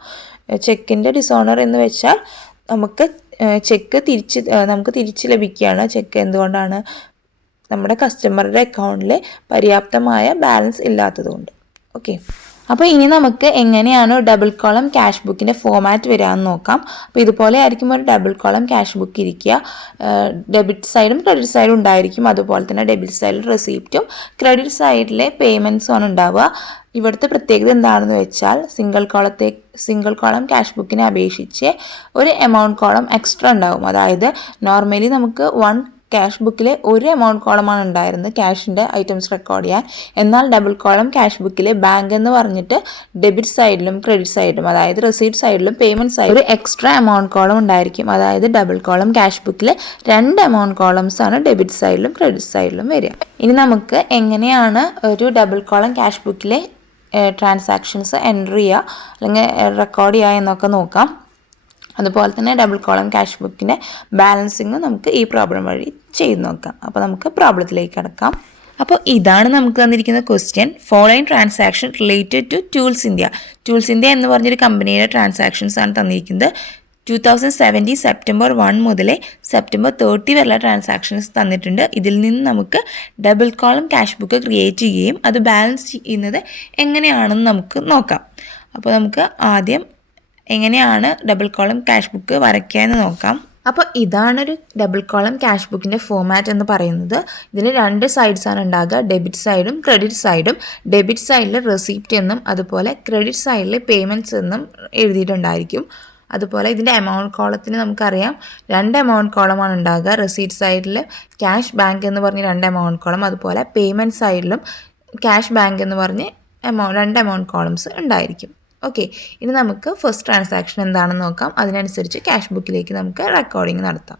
ചെക്കിൻ്റെ ഡിസോണർ എന്ന് വെച്ചാൽ നമുക്ക് തിരിച്ച് ലഭിക്കുകയാണ്. ചെക്ക് എന്തുകൊണ്ടാണ്, നമ്മുടെ കസ്റ്റമറുടെ അക്കൗണ്ടിൽ പര്യാപ്തമായ ബാലൻസ് ഇല്ലാത്തതുകൊണ്ട്. ഓക്കെ, അപ്പോൾ ഇനി നമുക്ക് എങ്ങനെയാണ് ഡബിൾ കോളം ക്യാഷ് ബുക്കിൻ്റെ ഫോമാറ്റ് വരാമെന്ന് നോക്കാം. അപ്പോൾ ഇതുപോലെ ആയിരിക്കും ഒരു ഡബിൾ കോളം ക്യാഷ് ബുക്ക് ഇരിക്കുക. ഡെബിറ്റ് സൈഡും ക്രെഡിറ്റ് സൈഡും ഉണ്ടായിരിക്കും. അതുപോലെ തന്നെ ഡെബിറ്റ് സൈഡിൽ റെസിപ്റ്റും ക്രെഡിറ്റ് സൈഡിലെ പേയ്മെൻറ്റ്സും ആണ് ഉണ്ടാവുക. ഇവിടുത്തെ പ്രത്യേകത എന്താണെന്ന് വെച്ചാൽ സിംഗിൾ കോളം ക്യാഷ് ബുക്കിനെ അപേക്ഷിച്ച് ഒരു എമൗണ്ട് കോളം എക്സ്ട്രാ ഉണ്ടാവും. അതായത് നോർമലി നമുക്ക് ക്യാഷ് ബുക്കിൽ ഒരു എമൗണ്ട് കോളമാണ് ഉണ്ടായിരുന്നത് ക്യാഷിൻ്റെ ഐറ്റംസ് റെക്കോർഡ് ചെയ്യാൻ. എന്നാൽ ഡബിൾ കോളം ക്യാഷ് ബുക്കിൽ ബാങ്ക് എന്ന് പറഞ്ഞിട്ട് ഡെബിറ്റ് സൈഡിലും ക്രെഡിറ്റ് സൈഡിലും, അതായത് റെസീപ്റ്റ് സൈഡിലും പേയ്മെൻറ്റ് സൈഡിലും ഒരു എക്സ്ട്രാ എമൗണ്ട് കോളം ഉണ്ടായിരിക്കും. അതായത് ഡബിൾ കോളം ക്യാഷ് ബുക്കിൽ 2 എമൗണ്ട് കോളംസ് ആണ് ഡെബിറ്റ് സൈഡിലും ക്രെഡിറ്റ് സൈഡിലും വരിക. ഇനി നമുക്ക് എങ്ങനെയാണ് ഒരു ഡബിൾ കോളം ക്യാഷ് ബുക്കിലെ ട്രാൻസാക്ഷൻസ് എൻ്റർ ചെയ്യുക അല്ലെങ്കിൽ റെക്കോർഡ് ചെയ്യുക എന്നൊക്കെ നോക്കാം. അതുപോലെ തന്നെ ഡബിൾ കോളം ക്യാഷ് ബുക്കിൻ്റെ ബാലൻസിങ് നമുക്ക് ഈ പ്രോബ്ലം വഴി ചെയ്ത് നോക്കാം. അപ്പോൾ നമുക്ക് പ്രോബ്ലത്തിലേക്ക് കിടക്കാം. അപ്പോൾ ഇതാണ് നമുക്ക് തന്നിരിക്കുന്ന question. Following transaction related to Tools India. Tools India എന്ന് പറഞ്ഞൊരു കമ്പനിയുടെ ട്രാൻസാക്ഷൻസ് ആണ് തന്നിരിക്കുന്നത്. 2017 സെപ്റ്റംബർ 1 മുതൽ സെപ്റ്റംബർ 30 വരെയുള്ള ട്രാൻസാക്ഷൻസ് തന്നിട്ടുണ്ട്. ഇതിൽ നിന്ന് നമുക്ക് double column cash book create ചെയ്യുകയും അത് ബാലൻസ് ചെയ്യുന്നത് എങ്ങനെയാണെന്ന് നമുക്ക് നോക്കാം. അപ്പോൾ നമുക്ക് ആദ്യം എങ്ങനെയാണ് ഡബിൾ കോളം ക്യാഷ് ബുക്ക് വരയ്ക്കുക എന്ന് നോക്കാം. അപ്പോൾ ഇതാണൊരു ഡബിൾ കോളം ക്യാഷ് ബുക്കിൻ്റെ ഫോമാറ്റ് എന്ന് പറയുന്നത്. ഇതിന് 2 സൈഡ്സാണ് ഉണ്ടാകുക, ഡെബിറ്റ് സൈഡും ക്രെഡിറ്റ് സൈഡും. ഡെബിറ്റ് സൈഡിൽ റെസിപ്റ്റ് എന്നും അതുപോലെ ക്രെഡിറ്റ് സൈഡിൽ പേയ്മെൻറ്റ്സ് എന്നും എഴുതിയിട്ടുണ്ടായിരിക്കും. അതുപോലെ ഇതിൻ്റെ എമൗണ്ട് കോളത്തിന് നമുക്കറിയാം 2 എമൗണ്ട് കോളമാണ് ഉണ്ടാകുക. റെസീറ്റ് സൈഡിൽ ക്യാഷ് ബാങ്ക് എന്ന് പറഞ്ഞ് 2 എമൗണ്ട് കോളം, അതുപോലെ പേയ്മെൻറ്റ് സൈഡിലും ക്യാഷ് ബാങ്ക് എന്ന് പറഞ്ഞ് 2 എമൗണ്ട് കോളംസ് ഉണ്ടായിരിക്കും. ഓക്കെ, ഇനി നമുക്ക് ഫസ്റ്റ് ട്രാൻസാക്ഷൻ എന്താണെന്ന് നോക്കാം. അതിനനുസരിച്ച് ക്യാഷ് ബുക്കിലേക്ക് നമുക്ക് റെക്കോർഡിങ് നടത്താം.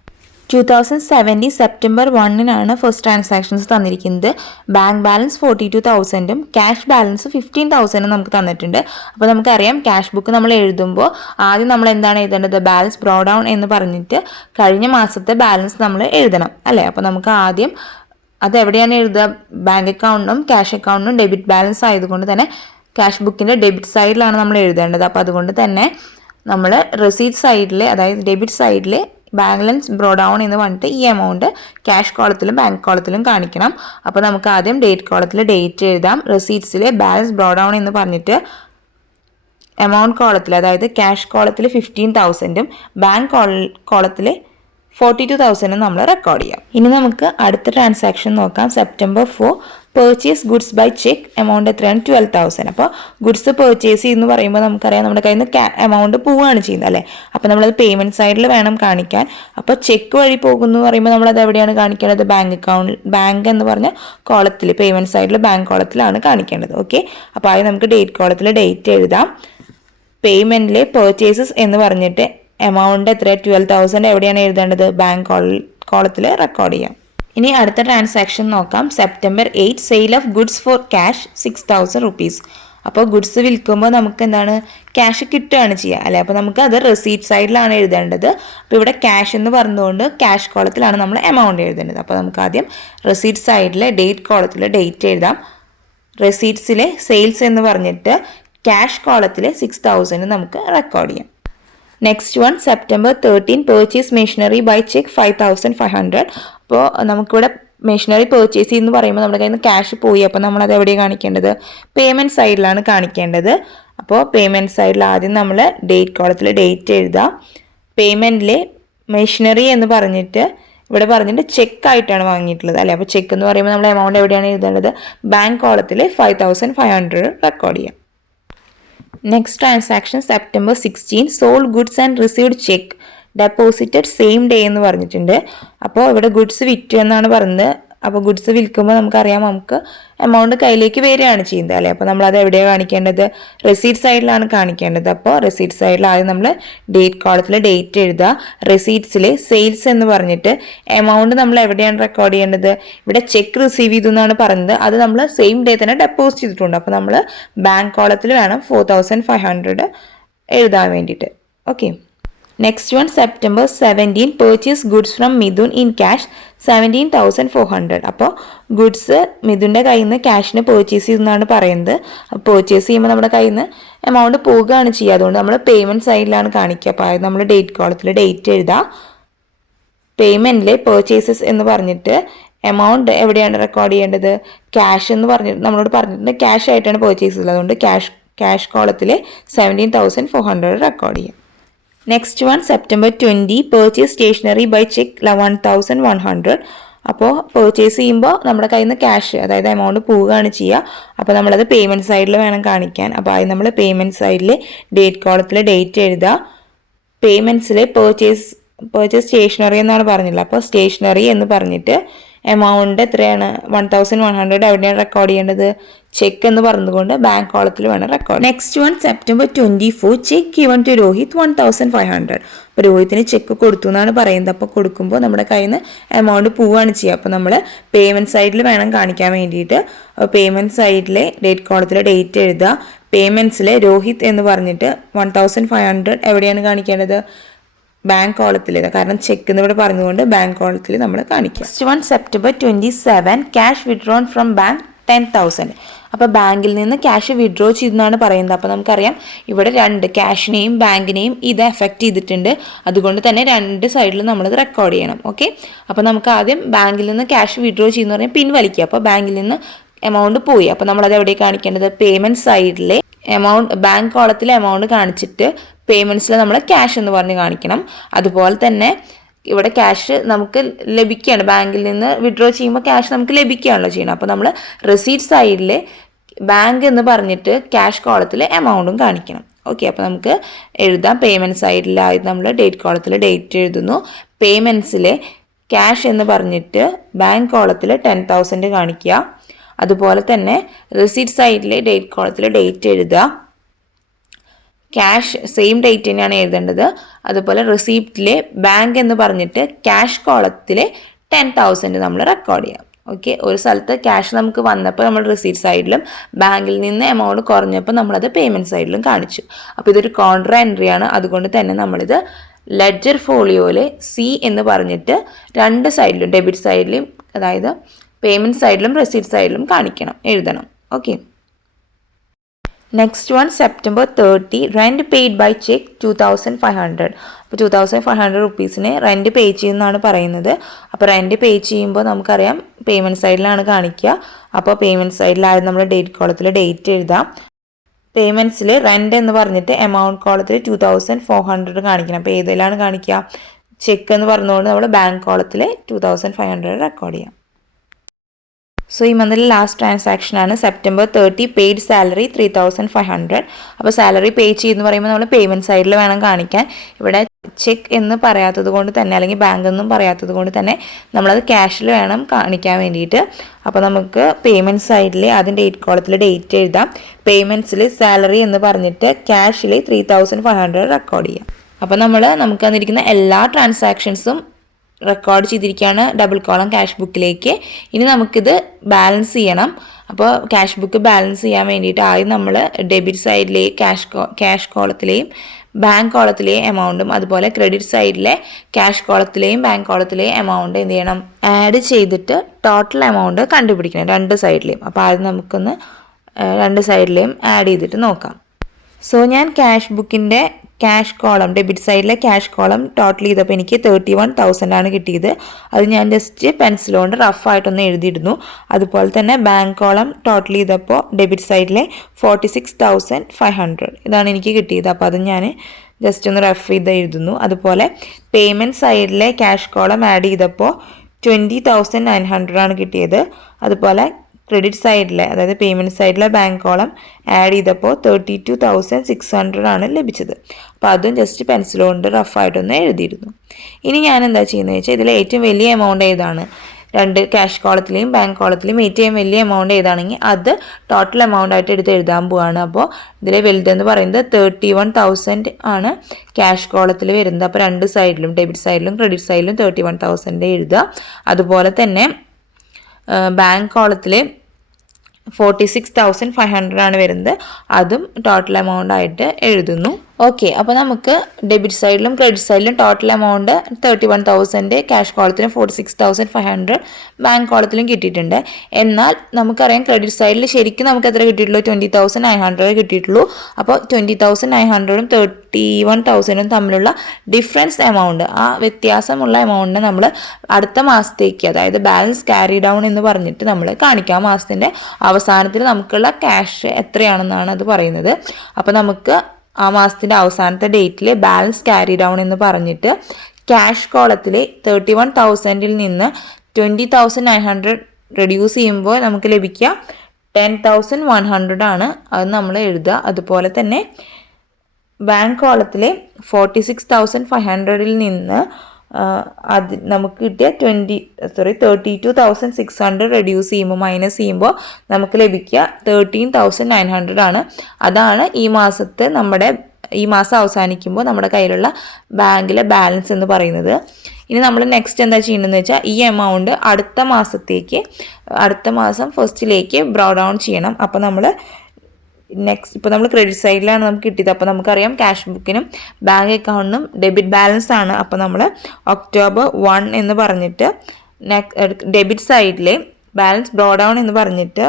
2017 സെപ്റ്റംബർ 1 ഫസ്റ്റ് ട്രാൻസാക്ഷൻസ് തന്നിരിക്കുന്നത്. ബാങ്ക് ബാലൻസ് 42,000ഉം ക്യാഷ് ബാലൻസ് 15,000ഉം നമുക്ക് തന്നിട്ടുണ്ട്. അപ്പോൾ നമുക്കറിയാം ക്യാഷ് ബുക്ക് നമ്മൾ എഴുതുമ്പോൾ ആദ്യം നമ്മൾ എന്താണ് എഴുതേണ്ടത്, ബാലൻസ് ബ്രോ ഡൗൺ എന്ന് പറഞ്ഞിട്ട് കഴിഞ്ഞ മാസത്തെ ബാലൻസ് നമ്മൾ എഴുതണം അല്ലേ. അപ്പോൾ നമുക്ക് ആദ്യം അതെവിടെയാണ് എഴുതുക, ബാങ്ക് അക്കൗണ്ടിനും ക്യാഷ് അക്കൗണ്ടിനും ഡെബിറ്റ് ബാലൻസ് ആയതുകൊണ്ട് തന്നെ ക്യാഷ് ബുക്കിൻ്റെ ഡെബിറ്റ് സൈഡിലാണ് നമ്മൾ എഴുതേണ്ടത്. അപ്പോൾ അതുകൊണ്ട് തന്നെ നമ്മൾ റെസീറ്റ് സൈഡിൽ, അതായത് ഡെബിറ്റ് സൈഡിൽ ബാലൻസ് ബ്രോ ഡൗൺ എന്ന് പറഞ്ഞിട്ട് ഈ എമൗണ്ട് ക്യാഷ് കോളത്തിലും ബാങ്ക് കോളത്തിലും കാണിക്കണം. അപ്പോൾ നമുക്ക് ആദ്യം ഡേറ്റ് കോളത്തിൽ ഡേറ്റ് എഴുതാം. റെസീറ്റ്സിലെ ബാലൻസ് ബ്രോ ഡൗൺ എന്ന് പറഞ്ഞിട്ട് എമൗണ്ട് കോളത്തിൽ, അതായത് ക്യാഷ് കോളത്തിൽ 15,000ഉം ബാങ്ക് കോളത്തിൽ 42,000 നമ്മൾ റെക്കോർഡ് ചെയ്യാം. ഇനി നമുക്ക് അടുത്ത ട്രാൻസാക്ഷൻ നോക്കാം. September 4 purchase goods by cheque amount എത്രയാണ്? 12,000. അപ്പോൾ ഗുഡ്സ് പർച്ചേസ് ചെയ്യുന്നു പറയുമ്പോൾ നമുക്കറിയാം നമ്മുടെ കയ്യിൽ നിന്ന് എമൗണ്ട് പോവുകയാണ് ചെയ്യുന്നത് അല്ലേ. അപ്പോൾ നമ്മളത് പേയ്മെൻറ്റ് സൈഡിൽ വേണം കാണിക്കാൻ. അപ്പോൾ ചെക്ക് വഴി പോകുന്നു പറയുമ്പോൾ നമ്മളത് എവിടെയാണ് കാണിക്കേണ്ടത്? ബാങ്ക് എന്ന് പറഞ്ഞ കോളത്തിൽ, പേയ്മെൻറ്റ് സൈഡിൽ ബാങ്ക് കോളത്തിലാണ് കാണിക്കേണ്ടത്. ഓക്കെ, അപ്പോൾ ആദ്യം നമുക്ക് ഡേറ്റ് കോളത്തിൽ ഡേറ്റ് എഴുതാം. പേയ്മെൻറ്റിലെ പർച്ചേസസ് എന്ന് പറഞ്ഞിട്ട് എമൗണ്ട് എത്ര? 12,000 എവിടെയാണ് എഴുതേണ്ടത്? ബാങ്ക് കോളത്തിൽ റെക്കോർഡ് ചെയ്യാം. ഇനി അടുത്ത ട്രാൻസാക്ഷൻ നോക്കാം. September 8 sale of goods for cash 6,000 rupees. അപ്പോൾ ഗുഡ്സ് വിൽക്കുമ്പോൾ നമുക്ക് എന്താണ്? ക്യാഷ് കിട്ടുകയാണ് ചെയ്യുക അല്ലേ. അപ്പോൾ നമുക്ക് അത് റെസീറ്റ് സൈഡിലാണ് എഴുതേണ്ടത്. അപ്പോൾ ഇവിടെ ക്യാഷ് എന്ന് പറഞ്ഞുകൊണ്ട് ക്യാഷ് കോളത്തിലാണ് നമ്മൾ എമൗണ്ട് എഴുതേണ്ടത്. അപ്പോൾ നമുക്ക് ആദ്യം റെസീറ്റ് സൈഡിലെ ഡേറ്റ് കോളത്തിൽ ഡേറ്റ് എഴുതാം. റെസീറ്റ്സിലെ സെയിൽസ് എന്ന് പറഞ്ഞിട്ട് ക്യാഷ് കോളത്തിൽ 6,000 നമുക്ക് റെക്കോർഡ് ചെയ്യാം. Next one September 13 purchase machinery by cheque 5,500. അപ്പോൾ നമുക്കിവിടെ മെഷീനറി പർച്ചേസ് ചെയ്യുന്നു പറയുമ്പോൾ നമ്മുടെ കയ്യിൽ നിന്ന് ക്യാഷ് പോയി. അപ്പോൾ നമ്മളത് എവിടെയാണ് കാണിക്കേണ്ടത്? പേയ്മെൻറ്റ് സൈഡിലാണ് കാണിക്കേണ്ടത്. അപ്പോൾ പേയ്മെൻറ്റ് സൈഡിൽ ആദ്യം നമ്മൾ ഡേറ്റ് കോളത്തിൽ ഡേറ്റ് എഴുതുക. പേയ്മെൻറ്റിലെ മെഷീനറി എന്ന് പറഞ്ഞിട്ട് ഇവിടെ പറഞ്ഞിട്ട് ചെക്കായിട്ടാണ് വാങ്ങിയിട്ടുള്ളത് അല്ലേ. അപ്പോൾ ചെക്ക് എന്ന് പറയുമ്പോൾ നമ്മൾ എമൗണ്ട് എവിടെയാണ് എഴുതേണ്ടത്? ബാങ്ക് കോളത്തിൽ 5,500 റെക്കോർഡ് ചെയ്യാം. Next transaction September 16 sold goods and received check deposited same day എന്ന് പറഞ്ഞിട്ടുണ്ട്. അപ്പോൾ ഇവിടെ ഗുഡ്സ് വിറ്റു എന്നാണ് പറയുന്നത്. അപ്പോൾ ഗുഡ്സ് വിൽക്കുമ്പോൾ നമുക്കറിയാം നമുക്ക് എമൗണ്ട് കയ്യിലേക്ക് വരികയാണ് ചെയ്യുന്നത് അല്ലേ. അപ്പോൾ നമ്മളത് എവിടെയാണ് കാണിക്കേണ്ടത്? റെസീറ്റ് സൈഡിലാണ് കാണിക്കേണ്ടത്. അപ്പോൾ റെസീറ്റ് സൈഡിൽ ആദ്യം നമ്മൾ ഡേറ്റ് കോളത്തിൽ ഡേറ്റ് എഴുതുക. റെസീറ്റ്സിലെ സെയിൽസ് എന്ന് പറഞ്ഞിട്ട് എമൗണ്ട് നമ്മൾ എവിടെയാണ് റെക്കോർഡ് ചെയ്യേണ്ടത്? ഇവിടെ ചെക്ക് റിസീവ് ചെയ്തു എന്നാണ് പറഞ്ഞത്. അത് നമ്മൾ സെയിം ഡേ തന്നെ ഡെപ്പോസിറ്റ് ചെയ്തിട്ടുണ്ട്. അപ്പോൾ നമ്മൾ ബാങ്ക് കോളത്തിൽ വേണം 4,500 എഴുതാൻ വേണ്ടിയിട്ട്. Okay, next one September 17 purchase goods from Mithun in cash 17,400. അപ്പോൾ ഗുഡ്സ് മിഥുൻ്റെ കയ്യിൽ നിന്ന് ക്യാഷിന് പർച്ചേസ് ചെയ്യുന്നതാണ് പറയുന്നത്. അപ്പോൾ പർച്ചേസ് ചെയ്യുമ്പോൾ നമ്മുടെ കയ്യിൽ നിന്ന് എമൗണ്ട് പോവുകയാണ് ചെയ്യുക. അതുകൊണ്ട് നമ്മൾ പേയ്മെൻറ്റ് സൈഡിലാണ് കാണിക്കുക. അപ്പോൾ ആദ്യം നമ്മൾ ഡേറ്റ് കോളത്തിൽ ഡേറ്റ് എഴുതാം. പേയ്മെൻറ്റിലെ പർച്ചേസസ് എന്ന് പറഞ്ഞിട്ട് എമൗണ്ട് എവിടെയാണ് റെക്കോർഡ് ചെയ്യേണ്ടത്? ക്യാഷ് എന്ന് പറഞ്ഞിട്ട് നമ്മളോട് പറഞ്ഞിട്ടുണ്ട് ക്യാഷ് ആയിട്ടാണ് പർച്ചേസ് ചെയ്തത്. അതുകൊണ്ട് ക്യാഷ് കോളത്തിൽ 17,400 റെക്കോർഡ് ചെയ്യാം. Next one September 20 purchase stationery by cheque 11,100. അപ്പോൾ പർച്ചേസ് ചെയ്യുമ്പോൾ നമ്മുടെ കയ്യിൽ നിന്ന് ക്യാഷ്, അതായത് എമൗണ്ട് പോവുകയാണ് ചെയ്യുക. അപ്പോൾ നമ്മളത് പേയ്മെൻറ്റ് സൈഡിൽ വേണം കാണിക്കാൻ. അപ്പോൾ ആദ്യം നമ്മൾ പേയ്മെൻറ്റ് സൈഡിൽ ഡേറ്റ് കോളത്തിൽ ഡേറ്റ് എഴുതുക. പേയ്മെൻറ്റ്സിൽ പർച്ചേസ് സ്റ്റേഷനറി എന്നാണ് പറഞ്ഞില്ല. അപ്പോൾ സ്റ്റേഷനറി എന്ന് പറഞ്ഞിട്ട് എമൗണ്ട് എത്രയാണ്? 1,100 എവിടെയാണ് റെക്കോർഡ് ചെയ്യേണ്ടത്? ചെക്ക് എന്ന് പറഞ്ഞുകൊണ്ട് ബാങ്ക് കോളത്തിൽ വേണം record. Next one September 24 cheque given to Rohit 1,500. അപ്പോൾ രോഹിത്തിന് ചെക്ക് കൊടുത്തു എന്നാണ് പറയുന്നത്. അപ്പോൾ കൊടുക്കുമ്പോൾ നമ്മുടെ കയ്യിൽ നിന്ന് എമൗണ്ട് പോവുകയാണ് ചെയ്യുക. അപ്പോൾ നമ്മൾ പേയ്മെൻറ്റ് സൈഡിൽ വേണം കാണിക്കാൻ വേണ്ടിയിട്ട്. പേയ്മെൻറ്റ് സൈഡിലെ ഡേറ്റ് കോളത്തിൽ ഡേറ്റ് എഴുതുക. പേയ്മെൻറ്റ്സിലെ രോഹിത് എന്ന് പറഞ്ഞിട്ട് 1,500 എവിടെയാണ് കാണിക്കേണ്ടത്? ബാങ്ക് കോളത്തിൽ, കാരണം ചെക്ക് എന്ന് ഇവിടെ പറഞ്ഞുകൊണ്ട് ബാങ്ക് കോളത്തിൽ നമ്മൾ കാണിക്കുക. Next one September 27 cash withdrawn from bank 10,000. അപ്പോൾ ബാങ്കിൽ നിന്ന് ക്യാഷ് വിഡ്രോ ചെയ്തെന്നാണ് പറയുന്നത്. അപ്പോൾ നമുക്കറിയാം ഇവിടെ രണ്ട് ക്യാഷിനെയും ബാങ്കിനെയും ഇത് എഫക്റ്റ് ചെയ്തിട്ടുണ്ട്. അതുകൊണ്ട് തന്നെ രണ്ട് സൈഡിലും നമ്മളത് റെക്കോർഡ് ചെയ്യണം. ഓക്കെ, അപ്പോൾ നമുക്ക് ആദ്യം ബാങ്കിൽ നിന്ന് ക്യാഷ് വിഡ്രോ ചെയ്യുന്ന പറഞ്ഞാൽ പിൻവലിക്കുക. അപ്പോൾ ബാങ്കിൽ നിന്ന് എമൗണ്ട് പോയി. അപ്പോൾ നമ്മളത് എവിടെ കാണിക്കേണ്ടത്? പേയ്മെൻറ്റ് സൈഡിലെ എമൗണ്ട് ബാങ്ക് കോളത്തിലെ എമൗണ്ട് കാണിച്ചിട്ട് പേയ്മെൻറ്റ്സിൽ നമ്മൾ ക്യാഷ് എന്ന് പറഞ്ഞ് കാണിക്കണം. അതുപോലെ തന്നെ ഇവിടെ ക്യാഷ് നമുക്ക് ലഭിക്കുകയാണ്, ബാങ്കിൽ നിന്ന് വിഡ്രോ ചെയ്യുമ്പോൾ ക്യാഷ് നമുക്ക് ലഭിക്കുകയാണല്ലോ ചെയ്യണം. അപ്പോൾ നമ്മൾ റെസീറ്റ് സൈഡിൽ ബാങ്ക് എന്ന് പറഞ്ഞിട്ട് ക്യാഷ് കോളത്തിൽ എമൗണ്ടും കാണിക്കണം. ഓക്കെ, അപ്പോൾ നമുക്ക് എഴുതാം. പേയ്മെൻറ്റ് സൈഡിലായി നമ്മൾ ഡേറ്റ് കോളത്തിൽ ഡേറ്റ് എഴുതുന്നു. പേയ്മെൻറ്റ്സിലെ ക്യാഷ് എന്ന് പറഞ്ഞിട്ട് ബാങ്ക് കോളത്തിൽ 10,000 കാണിക്കുക. അതുപോലെ തന്നെ റെസീറ്റ് സൈഡിലെ ഡേറ്റ് കോളത്തിൽ ഡേറ്റ് എഴുതുക. ക്യാഷ് സെയിം ഡേറ്റ് തന്നെയാണ് എഴുതേണ്ടത്. അതുപോലെ റെസീപ്റ്റിലെ ബാങ്ക് എന്ന് പറഞ്ഞിട്ട് ക്യാഷ് കോളത്തിൽ 10,000 നമ്മൾ റെക്കോർഡ് ചെയ്യാം. ഓക്കെ, ഒരു സ്ഥലത്ത് ക്യാഷ് നമുക്ക് വന്നപ്പോൾ നമ്മൾ റെസീറ്റ് സൈഡിലും ബാങ്കിൽ നിന്ന് എമൗണ്ട് കുറഞ്ഞപ്പോൾ നമ്മളത് പേയ്മെൻറ്റ് സൈഡിലും കാണിച്ചു. അപ്പോൾ ഇതൊരു കോൺട്രാ എൻട്രിയാണ്. അതുകൊണ്ട് തന്നെ നമ്മളിത് ലെഡ്ജർ ഫോളിയോയിൽ സി എന്ന് പറഞ്ഞിട്ട് രണ്ട് സൈഡിലും, ഡെബിറ്റ് സൈഡിലും അതായത് പേയ്മെൻറ്റ് സൈഡിലും റെസീറ്റ് സൈഡിലും കാണിക്കണം, എഴുതണം. Okay, next one September 30 rent paid by cheque 2500. അപ്പോൾ 2500 റുപ്പീസിന് റെൻറ്റ് പേ ചെയ്യുന്നതാണ് പറയുന്നത്. അപ്പോൾ റെൻറ്റ് പേ ചെയ്യുമ്പോൾ നമുക്കറിയാം പേയ്മെൻറ്റ് സൈഡിലാണ് കാണിക്കുക. അപ്പോൾ പേയ്മെൻറ്റ് സൈഡിലായത് നമ്മൾ ഡേറ്റ് കോളത്തിൽ ഡേറ്റ് എഴുതാം. പേയ്മെൻറ്റ്സിൽ റെൻറ്റ് എന്ന് പറഞ്ഞിട്ട് എമൗണ്ട് കോളത്തിൽ 2400 കാണിക്കണം. അപ്പോൾ ഏതിലാണ് കാണിക്കുക? ചെക്ക് എന്ന് പറഞ്ഞുകൊണ്ട് നമ്മൾ ബാങ്ക് കോളത്തിൽ 2500 റെക്കോർഡ് ചെയ്യാം. സോ ഈ മന്തിലെ ലാസ്റ്റ് ട്രാൻസാക്ഷൻ ആണ് September 30 പെയ്ഡ് സാലറി 3500. അപ്പോൾ സാലറി പേ ചെയ്യുമെന്ന് പറയുമ്പോൾ നമ്മൾ പേയ്മെൻറ്റ് സൈഡിൽ വേണം കാണിക്കാൻ. ഇവിടെ ചെക്ക് എന്ന് പറയാത്തത് കൊണ്ട് തന്നെ അല്ലെങ്കിൽ ബാങ്ക് എന്നും പറയാത്തത് കൊണ്ട് തന്നെ നമ്മളത് ക്യാഷിൽ വേണം കാണിക്കാൻ വേണ്ടിയിട്ട്. അപ്പോൾ നമുക്ക് പേയ്മെൻറ്റ് സൈഡിൽ ആദ്യം ഡേറ്റ് കോളത്തിൽ ഡേറ്റ് എഴുതാം. പേയ്മെൻറ്റ്സിൽ സാലറി എന്ന് പറഞ്ഞിട്ട് ക്യാഷിൽ 3500 റെക്കോർഡ് ചെയ്യാം. അപ്പോൾ നമുക്ക് തന്നിരിക്കുന്ന എല്ലാ ട്രാൻസാക്ഷൻസും റെക്കോർഡ് ചെയ്തിരിക്കുകയാണ് ഡബിൾ കോളം ക്യാഷ് ബുക്കിലേക്ക്. ഇനി നമുക്കിത് ബാലൻസ് ചെയ്യണം. അപ്പോൾ ക്യാഷ് ബുക്ക് ബാലൻസ് ചെയ്യാൻ വേണ്ടിയിട്ട് ആദ്യം നമ്മൾ ഡെബിറ്റ് സൈഡിലെ ക്യാഷ് കോളത്തിലെയും ബാങ്ക് കോളത്തിലെയും എമൗണ്ടും അതുപോലെ ക്രെഡിറ്റ് സൈഡിലെ ക്യാഷ് കോളത്തിലെയും ബാങ്ക് കോളത്തിലെയും എമൗണ്ട് എന്ത് ചെയ്യണം? ആഡ് ചെയ്തിട്ട് ടോട്ടൽ എമൗണ്ട് കണ്ടുപിടിക്കണം രണ്ട് സൈഡിലെയും. അപ്പോൾ ആദ്യം നമുക്കൊന്ന് രണ്ട് സൈഡിലെയും ആഡ് ചെയ്തിട്ട് നോക്കാം. സോ ഞാൻ ക്യാഷ് ബുക്കിൻ്റെ ക്യാഷ് കോളം ഡെബിറ്റ് സൈഡിലെ ക്യാഷ് കോളം ടോട്ടൽ ചെയ്തപ്പോൾ എനിക്ക് 31,000 ആണ് കിട്ടിയത്. അത് ഞാൻ ജസ്റ്റ് പെൻസിൽ കൊണ്ട് റഫായിട്ടൊന്ന് എഴുതിയിടുന്നു. അതുപോലെ തന്നെ ബാങ്ക് കോളം ടോട്ടൽ ചെയ്തപ്പോൾ ഡെബിറ്റ് സൈഡിലെ 46,500 ഇതാണ് എനിക്ക് കിട്ടിയത്. അപ്പോൾ അത് ഞാൻ ജസ്റ്റ് ഒന്ന് റഫ് ചെയ്ത് എഴുതുന്നു. അതുപോലെ പേയ്മെൻറ്റ് സൈഡിലെ ക്യാഷ് കോളം ആഡ് ചെയ്തപ്പോൾ 20,900 ആണ് കിട്ടിയത്. അതുപോലെ ക്രെഡിറ്റ് സൈഡിലെ അതായത് പേയ്മെൻറ്റ് സൈഡിലെ ബാങ്ക് കോളം ആഡ് ചെയ്തപ്പോൾ 32,600 ആണ് ലഭിച്ചത്. അപ്പോൾ അതും ജസ്റ്റ് പെൻസിൽ കൊണ്ട് റഫായിട്ടൊന്ന് എഴുതിയിരുന്നു. ഇനി ഞാൻ എന്താ ചെയ്യുന്നത് വെച്ചാൽ ഇതിൽ ഏറ്റവും വലിയ എമൗണ്ട് ഏതാണ്? രണ്ട് ക്യാഷ് കോളത്തിലെയും ബാങ്ക് കോളത്തിലെയും ഏറ്റവും വലിയ എമൗണ്ട് ഏതാണെങ്കിൽ അത് ടോട്ടൽ എമൗണ്ട് ആയിട്ട് എടുത്ത് എഴുതാൻ പോവുകയാണ്. അപ്പോൾ ഇതിലെ വലുതെന്ന് പറയുന്നത് 31,000 ആണ് ക്യാഷ് കോളത്തിൽ വരുന്നത്. അപ്പോൾ രണ്ട് സൈഡിലും ഡെബിറ്റ് സൈഡിലും ക്രെഡിറ്റ് സൈഡിലും 31,000 എഴുതുക. അതുപോലെ തന്നെ ബാങ്ക് കോളത്തിൽ 46,500 ആണ് വരുന്നത്. അതും ടോട്ടൽ എമൗണ്ട് ആയിട്ട് എഴുതുന്നു. ഓക്കെ, അപ്പോൾ നമുക്ക് ഡെബിറ്റ് സൈഡിലും ക്രെഡിറ്റ് സൈഡിലും ടോട്ടൽ എമൗണ്ട് 31,000 ക്യാഷ് കോളത്തിലും 46,500 ബാങ്ക് കോളത്തിലും കിട്ടിയിട്ടുണ്ട്. എന്നാൽ നമുക്കറിയാം ക്രെഡിറ്റ് സൈഡിൽ ശരിക്കും നമുക്ക് എത്ര കിട്ടിയിട്ടുള്ളൂ? 20,900 കിട്ടിയിട്ടുള്ളൂ. അപ്പോൾ 20,900ഉം 31,000ഉം തമ്മിലുള്ള ഡിഫറൻസ് എമൗണ്ട്, ആ വ്യത്യാസമുള്ള എമൗണ്ടിനെ നമ്മൾ അടുത്ത മാസത്തേക്ക് അതായത് ബാലൻസ് ക്യാരി ഡൗൺ എന്ന് പറഞ്ഞിട്ട് നമ്മൾ കാണിക്കാം. ആ മാസത്തിൻ്റെ അവസാനത്തിൽ നമുക്കുള്ള ക്യാഷ് എത്രയാണെന്നാണ് അത് പറയുന്നത്. അപ്പോൾ നമുക്ക് ആ മാസത്തിൻ്റെ അവസാനത്തെ ഡേറ്റിൽ ബാലൻസ് ക്യാരി ഡൗൺ എന്ന് പറഞ്ഞിട്ട് ക്യാഷ് കോളത്തിൽ 31,000ൽ നിന്ന് 20,900 റെഡ്യൂസ് ചെയ്യുമ്പോൾ നമുക്ക് ലഭിക്കുക 10,100 ആണ്. അത് നമ്മൾ എഴുതുക. അതുപോലെ തന്നെ ബാങ്ക് കോളത്തിൽ 46,500ൽ നിന്ന് അത് നമുക്ക് കിട്ടിയ 32,600 റെഡ്യൂസ് ചെയ്യുമ്പോൾ മൈനസ് ചെയ്യുമ്പോൾ നമുക്ക് ലഭിക്കുക 13,900 ആണ്. അതാണ് ഈ മാസം അവസാനിക്കുമ്പോൾ നമ്മുടെ കയ്യിലുള്ള ബാങ്കിലെ ബാലൻസ് എന്ന് പറയുന്നത്. ഇനി നമ്മൾ നെക്സ്റ്റ് എന്താ ചെയ്യേണ്ടതെന്ന് വെച്ചാൽ ഈ എമൗണ്ട് അടുത്ത മാസം ഫസ്റ്റിലേക്ക് ബ്രോ ഡൗൺ ചെയ്യണം. അപ്പോൾ നമ്മൾ ഇപ്പോൾ നമ്മൾ ക്രെഡിറ്റ് സൈഡിലാണ് നമുക്ക് കിട്ടിയത്. അപ്പോൾ നമുക്കറിയാം ക്യാഷ് ബുക്കിനും ബാങ്ക് അക്കൗണ്ടിനും ഡെബിറ്റ് ബാലൻസ് ആണ്. അപ്പോൾ നമ്മൾ October 1 എന്ന് പറഞ്ഞിട്ട് ഡെബിറ്റ് സൈഡിലെ ബാലൻസ് ബ്രോ ഡൗൺ എന്ന് പറഞ്ഞിട്ട്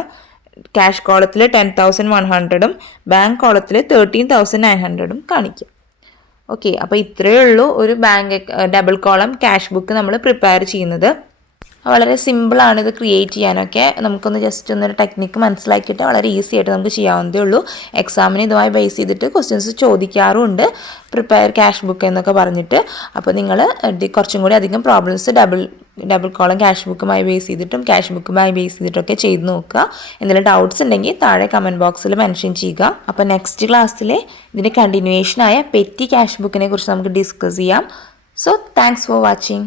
ക്യാഷ് കോളത്തിൽ 10,100ഉം ബാങ്ക് കോളത്തിൽ 13,900ഉം കാണിക്കും. ഓക്കെ, അപ്പോൾ ഇത്രയേ ഉള്ളൂ ഒരു ഡബിൾ കോളം ക്യാഷ് ബുക്ക് നമ്മൾ പ്രിപ്പയർ ചെയ്യുന്നത്. വളരെ സിമ്പിളാണ് ഇത് ക്രിയേറ്റ് ചെയ്യാനൊക്കെ. നമുക്കൊന്ന് ജസ്റ്റ് ഒന്നൊരു ടെക്നിക്ക് മനസ്സിലാക്കിയിട്ട് വളരെ ഈസി ആയിട്ട് നമുക്ക് ചെയ്യാവുന്നതേ ഉള്ളൂ. എക്സാമിന് ഇതുമായി ബേസ് ചെയ്തിട്ട് ക്വസ്റ്റ്യൻസ് ചോദിക്കാറുണ്ട്, പ്രിപ്പയർ ക്യാഷ് ബുക്ക് എന്നൊക്കെ പറഞ്ഞിട്ട്. അപ്പോൾ നിങ്ങൾ കുറച്ചും കൂടി അധികം പ്രോബ്ലംസ് ഡബിൾ കോളം ക്യാഷ് ബുക്കുമായി ബേസ് ചെയ്തിട്ടും ക്യാഷ് ബുക്കുമായി ബേസ് ചെയ്തിട്ടൊക്കെ ചെയ്ത് നോക്കുക. എന്തെങ്കിലും ഡൗട്ട്സ് ഉണ്ടെങ്കിൽ താഴെ കമൻറ്റ് ബോക്സിൽ മെൻഷൻ ചെയ്യുക. അപ്പോൾ നെക്സ്റ്റ് ക്ലാസ്സിൽ ഇതിൻ്റെ കണ്ടിന്യൂവേഷനായ പെറ്റി ക്യാഷ് ബുക്കിനെ കുറിച്ച് നമുക്ക് ഡിസ്കസ് ചെയ്യാം. So thanks for watching.